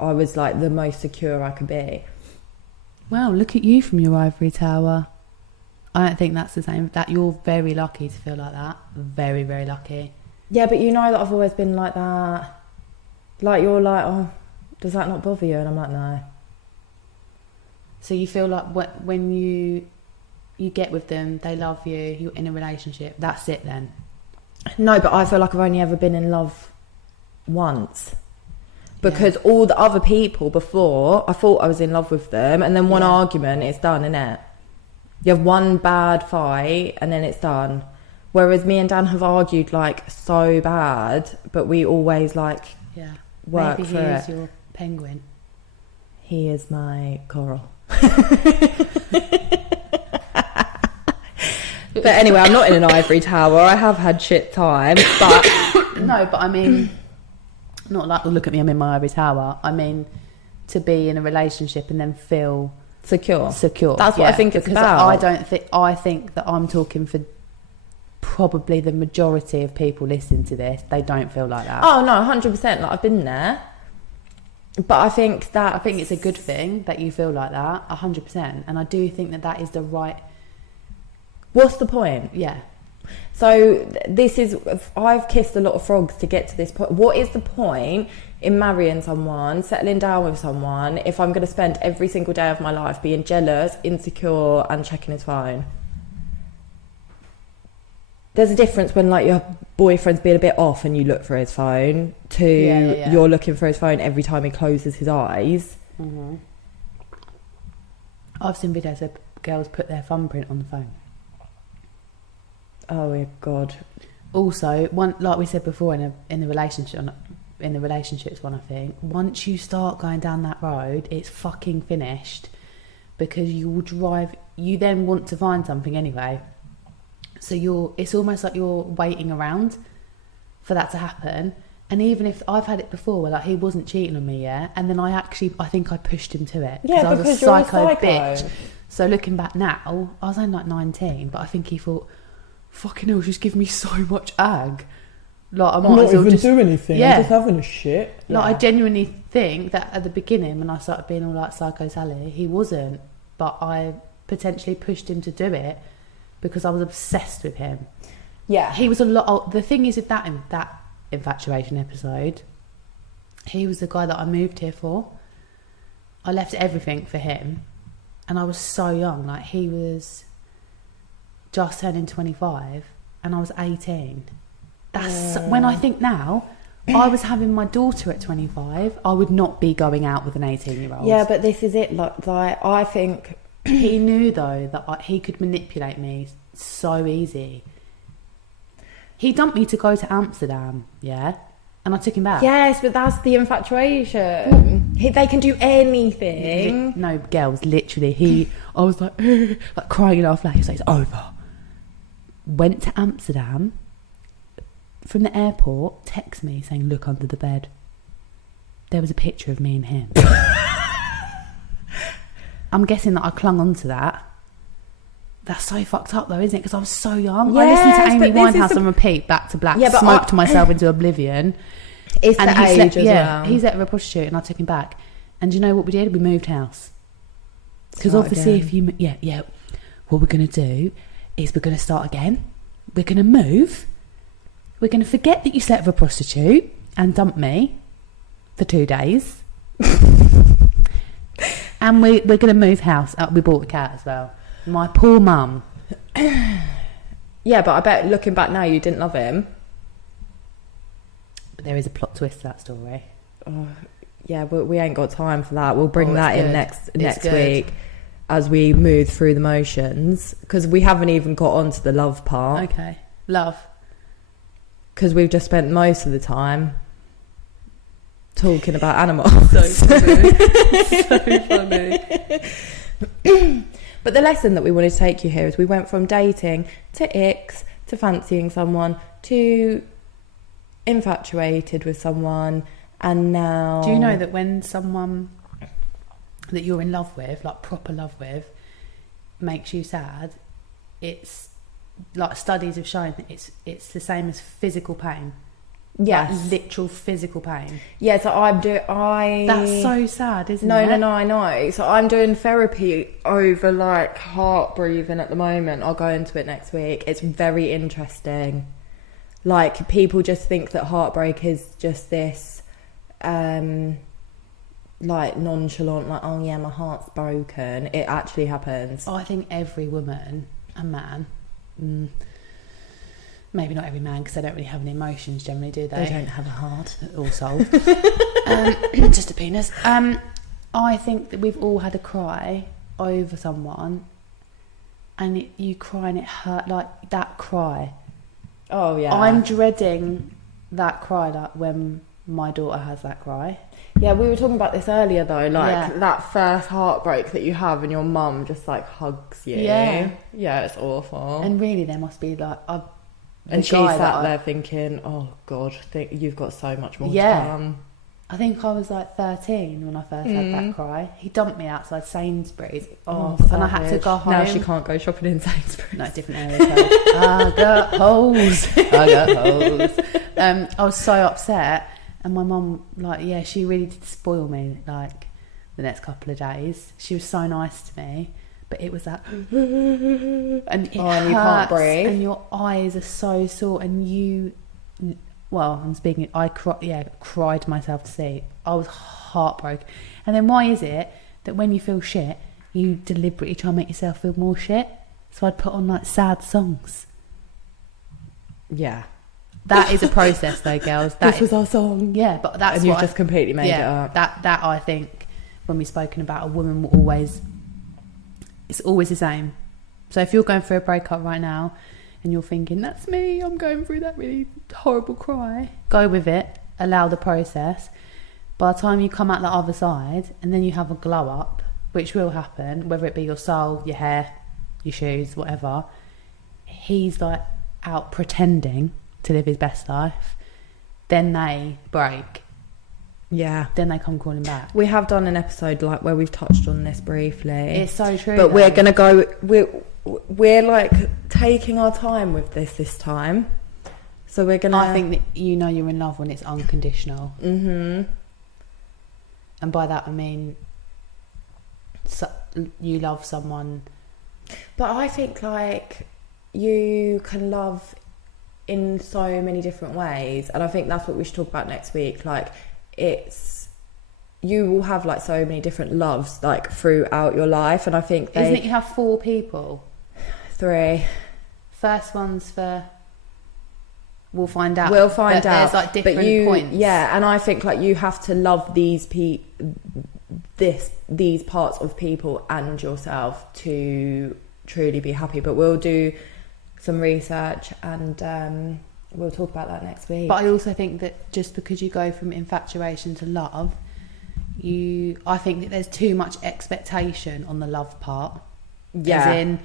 I was like the most secure I could be. Well, look at you from your ivory tower. I don't think that's the same. That you're very lucky to feel like that. Very, very lucky. Yeah, but you know that I've always been like that. Like, you're like, oh, does that not bother you? And I'm like, no. So you feel like when you get with them, they love you, you're in a relationship, that's it then? No, but I feel like I've only ever been in love once. Because all the other people before, I thought I was in love with them, and then one argument, it's done, innit? You have one bad fight, and then it's done. Whereas me and Dan have argued, like, so bad, but we always, like, work Maybe through he is it. your penguin. He is my coral. But anyway, I'm not in an ivory tower. I have had shit time, but no, but I mean, not like, look at me, I'm in my ivory tower. I mean, to be in a relationship and then feel secure. That's what I think it's about. I think that I'm talking for probably the majority of people listening to this. They don't feel like that. Oh no, 100%. Like, I've been there, but I think it's a good thing that you feel like that, 100%. And I do think that is the right. What's the point? Yeah. So I've kissed a lot of frogs to get to this point. What is the point in marrying someone, settling down with someone, if I'm going to spend every single day of my life being jealous, insecure, and checking his phone? There's a difference when, like, your boyfriend's being a bit off and you look for his phone to you're looking for his phone every time he closes his eyes. Mm-hmm. I've seen videos of girls put their thumbprint on the phone. Oh my God. Also, like we said before, in the relationships one, I think once you start going down that road, it's fucking finished, because you then want to find something anyway. So it's almost like you're waiting around for that to happen. And even if I've had it before, where like he wasn't cheating on me, and then I think I pushed him to it. Yeah, I was because a you're a psycho psycho bitch. So looking back now, I was only like 19, but I think he thought, fucking hell, she's giving me so much ag. Like, I'm not even do anything. I'm just having a shit. Like, I genuinely think that at the beginning, when I started being all like Psycho Sally, he wasn't, but I potentially pushed him to do it because I was obsessed with him. Yeah, he was a lot. The thing is, with that infatuation episode, he was the guy that I moved here for. I left everything for him, and I was so young. Like, he was just turning 25 and I was 18. When I think now, I was having my daughter at 25, I would not be going out with an 18-year-old. Yeah, but this is it. Like I think he knew though that he could manipulate me so easy. He dumped me to go to Amsterdam, and I took him back. Yes, but that's the infatuation. They can do anything. No, girls, literally. I was like crying in our flat. He was like, it's over. Went to Amsterdam. From the airport, text me saying, look under the bed. There was a picture of me and him. I'm guessing that I clung on to that. That's so fucked up though, isn't it? Because I was so young. Yes, I listened to Amy Winehouse on repeat, back to black, smoked myself into oblivion. It's and the age as well. He's at a prostitute and I took him back. And do you know what we did? We moved house. Because obviously if you... Yeah. What we're going to do is we're going to start again. We're going to move. We're going to forget that you slept with a prostitute and dump me for 2 days. And we're going to move house. We bought a cat as well. My poor mum. Yeah, but I bet looking back now, you didn't love him. But there is a plot twist to that story. Oh, yeah, but we ain't got time for that. We'll bring that in next good. Week as we move through the motions, because we haven't even got onto the love part. Okay, love. Because we've just spent most of the time talking about animals. So funny. So funny. But the lesson that we wanted to take you here is we went from dating to icks to fancying someone to infatuated with someone, and now... Do you know that when someone that you're in love with, like proper love with, makes you sad, it's like studies have shown that it's the same as physical pain. Yes. Like literal physical pain. Yeah, so That's so sad, isn't it? No, I know. So I'm doing therapy over like heart breathing at the moment. I'll go into it next week. It's very interesting. Like, people just think that heartbreak is just this like nonchalant, like, oh yeah, my heart's broken. It actually happens. I think every woman and man, maybe not every man, because they don't really have any emotions generally, do they? They don't have a heart or soul. Just a penis. I think that we've all had a cry over someone, and you cry and it hurt, like that cry. Oh yeah. I'm dreading that cry, like when my daughter has that cry. Yeah, we were talking about this earlier though, like that first heartbreak that you have and your mum just like hugs you. Yeah, it's awful. And really, there must be like and she sat there thinking, "Oh God, you've got so much more to come." I think I was like 13 when I first had that cry. He dumped me outside Sainsbury's. And I had to go home. Now she can't go shopping in Sainsbury's. No, different areas. I got holes. I was so upset. And my mum, like, she really did spoil me, like, the next couple of days. She was so nice to me. But it was that... and it hurts, and you can't breathe. And your eyes are so sore. And you... Well, I'm speaking... I cried myself to sleep. I was heartbroken. And then why is it that when you feel shit, you deliberately try and make yourself feel more shit? So I'd put on, like, sad songs. Yeah. That is a process, though, girls. This was our song. Yeah, but that's and you've just completely made it up. That I think, when we've spoken about, a woman will always... It's always the same. So if you're going through a breakup right now and you're thinking, that's me, I'm going through that really horrible cry, go with it, allow the process. By the time you come out the other side and then you have a glow up, which will happen, whether it be your soul, your hair, your shoes, whatever, he's like out pretending to live his best life, then they break. Yeah. Then they come calling back. We have done an episode like where we've touched on this briefly. It's so true. But we're going to go... We're like taking our time with this time. So we're going to... I think that you're in love when it's unconditional. Mm-hmm. And by that I mean you love someone. But I think like you can love in so many different ways. And I think that's what we should talk about next week. Like... you will have like so many different loves like throughout your life, and I think isn't it you have 4 people? 3. First one's for we'll find out. There's like different points. Yeah, and I think like you have to love these parts of people and yourself to truly be happy. But we'll do some research and we'll talk about that next week. But I also think that just because you go from infatuation to love, I think that there's too much expectation on the love part. Yeah. As in,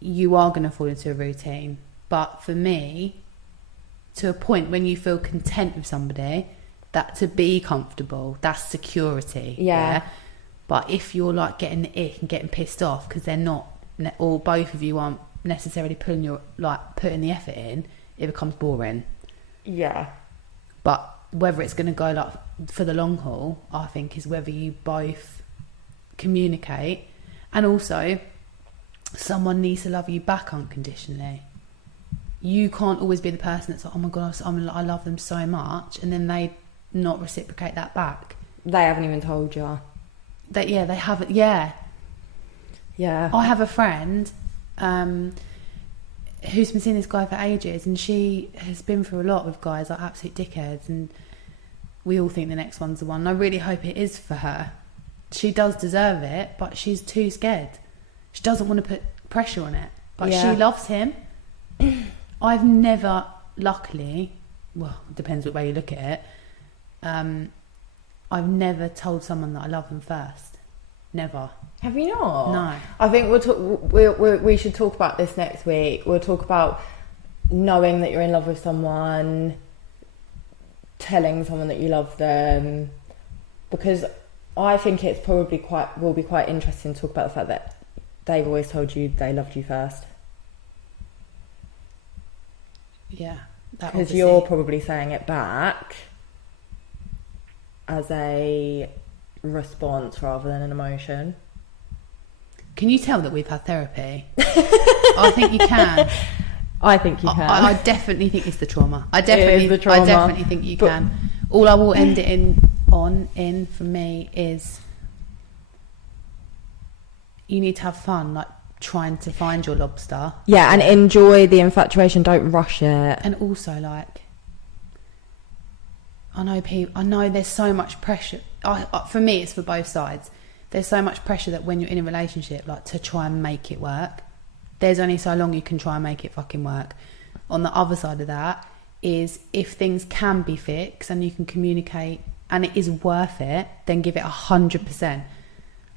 you are going to fall into a routine. But for me, to a point when you feel content with somebody, that to be comfortable, that's security. Yeah. But if you're like getting the ick and getting pissed off because they're not, or both of you aren't necessarily putting the effort in, it becomes boring. Yeah. But whether it's going to go like for the long haul, I think, is whether you both communicate, and also someone needs to love you back unconditionally. You can't always be the person that's like, oh my God, I love them so much, and then they not reciprocate that back. They haven't even told you. They haven't. Yeah. I have a friend who's been seeing this guy for ages, and she has been through a lot with guys, like absolute dickheads, and we all think the next one's the one. And I really hope it is for her. She does deserve it, but she's too scared. She doesn't want to put pressure on it, but she loves him. I've never, luckily, well, it depends what way you look at it, I've never told someone that I love them first. Never. Have you not? No. I think we should talk about this next week. We'll talk about knowing that you're in love with someone, telling someone that you love them, because I think it's probably will be quite interesting to talk about the fact that they've always told you they loved you first. Yeah. Because you're probably saying it back as a response rather than an emotion. Can you tell that we've had therapy? I think you can. I think you can. I definitely think it's the trauma. I definitely think you can. All I will end it in for me is you need to have fun, like trying to find your lobster. Yeah, and enjoy the infatuation. Don't rush it. And also, like, I know there's so much pressure. For me, it's for both sides. There's so much pressure that when you're in a relationship, like, to try and make it work, there's only so long you can try and make it fucking work. On the other side of that, is if things can be fixed and you can communicate and it is worth it, then give it 100%.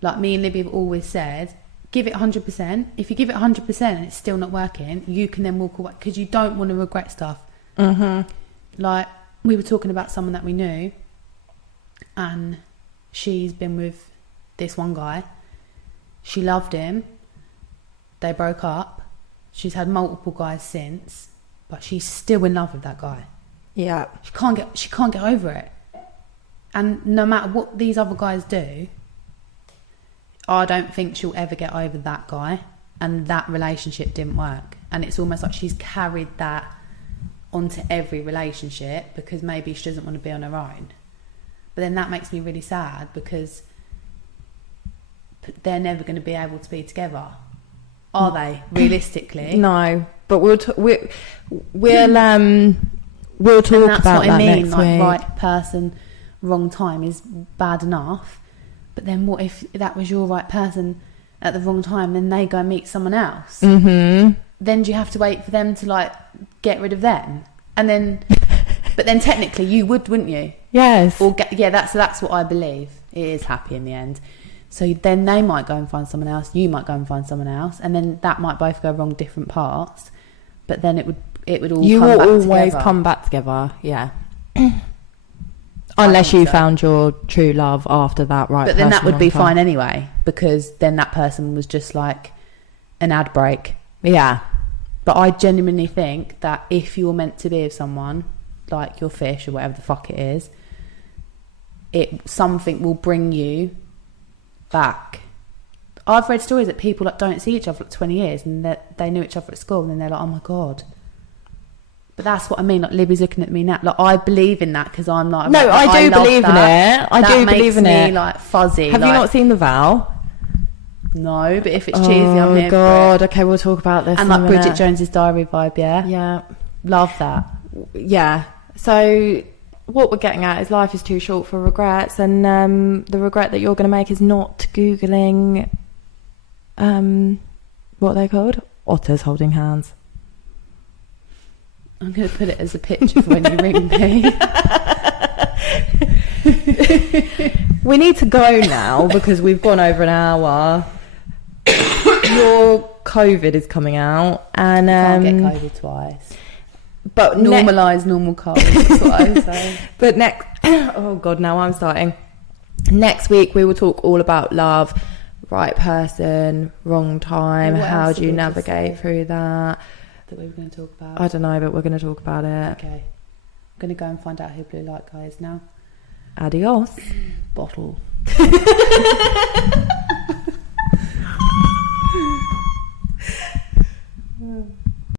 Like me and Libby have always said, give it 100%. If you give it 100% and it's still not working, you can then walk away because you don't want to regret stuff. Like, we were talking about someone that we knew, and she's been with this one guy. She loved him. They broke up. She's had multiple guys since, but she's still in love with that guy. Yeah. She can't get over it. And no matter what these other guys do, I don't think she'll ever get over that guy, and that relationship didn't work. And it's almost like she's carried that onto every relationship because maybe she doesn't want to be on her own. But then that makes me really sad because they're never going to be able to be together, are they? Realistically, no. But we'll talk about that next week. Like, right person, wrong time is bad enough. But then what if that was your right person at the wrong time, then they go and meet someone else? Then do you have to wait for them to like get rid of them? And then, but then technically you would, wouldn't you? Yes. Or that's what I believe. It is happy in the end. So then they might go and find someone else. You might go and find someone else, and then that might both go wrong different parts. But then it would all you come will back always together. come back together. Yeah. Unless you found your true love after that, right? But then that would be fine anyway, because then that person was just like an ad break. Yeah. But I genuinely think that if you're meant to be with someone, like your fish or whatever the fuck it is, something will bring you back. I've read stories that people like don't see each other for like 20 years and that they knew each other at school, and then they're like, oh my God. But that's what I mean. Like, Libby's looking at me now. Like, I believe in that because I'm like... No, I do believe in it. I do believe in it. That makes me, like, fuzzy. Have you not seen The Vow? No, but if it's cheesy, I'm here God. for it. Okay, we'll talk about this and, like, Bridget Jones's Diary vibe, yeah? Yeah. Love that. Yeah. So, what we're getting at is life is too short for regrets, and the regret that you're going to make is not Googling... what are they called? Otters holding hands. I'm going to put it as a picture for when you ring me. We need to go now because we've gone over an hour. Your COVID is coming out, and can't get COVID twice. But normalise normal cold. That's what I say. But oh God, now I'm starting. Next week we will talk all about love, right person, wrong time. How do you navigate through that? That we were going to talk about? I don't know, but we're going to talk about it. Okay. I'm going to go and find out who Blue Light Guy is now. Adios. Bottle.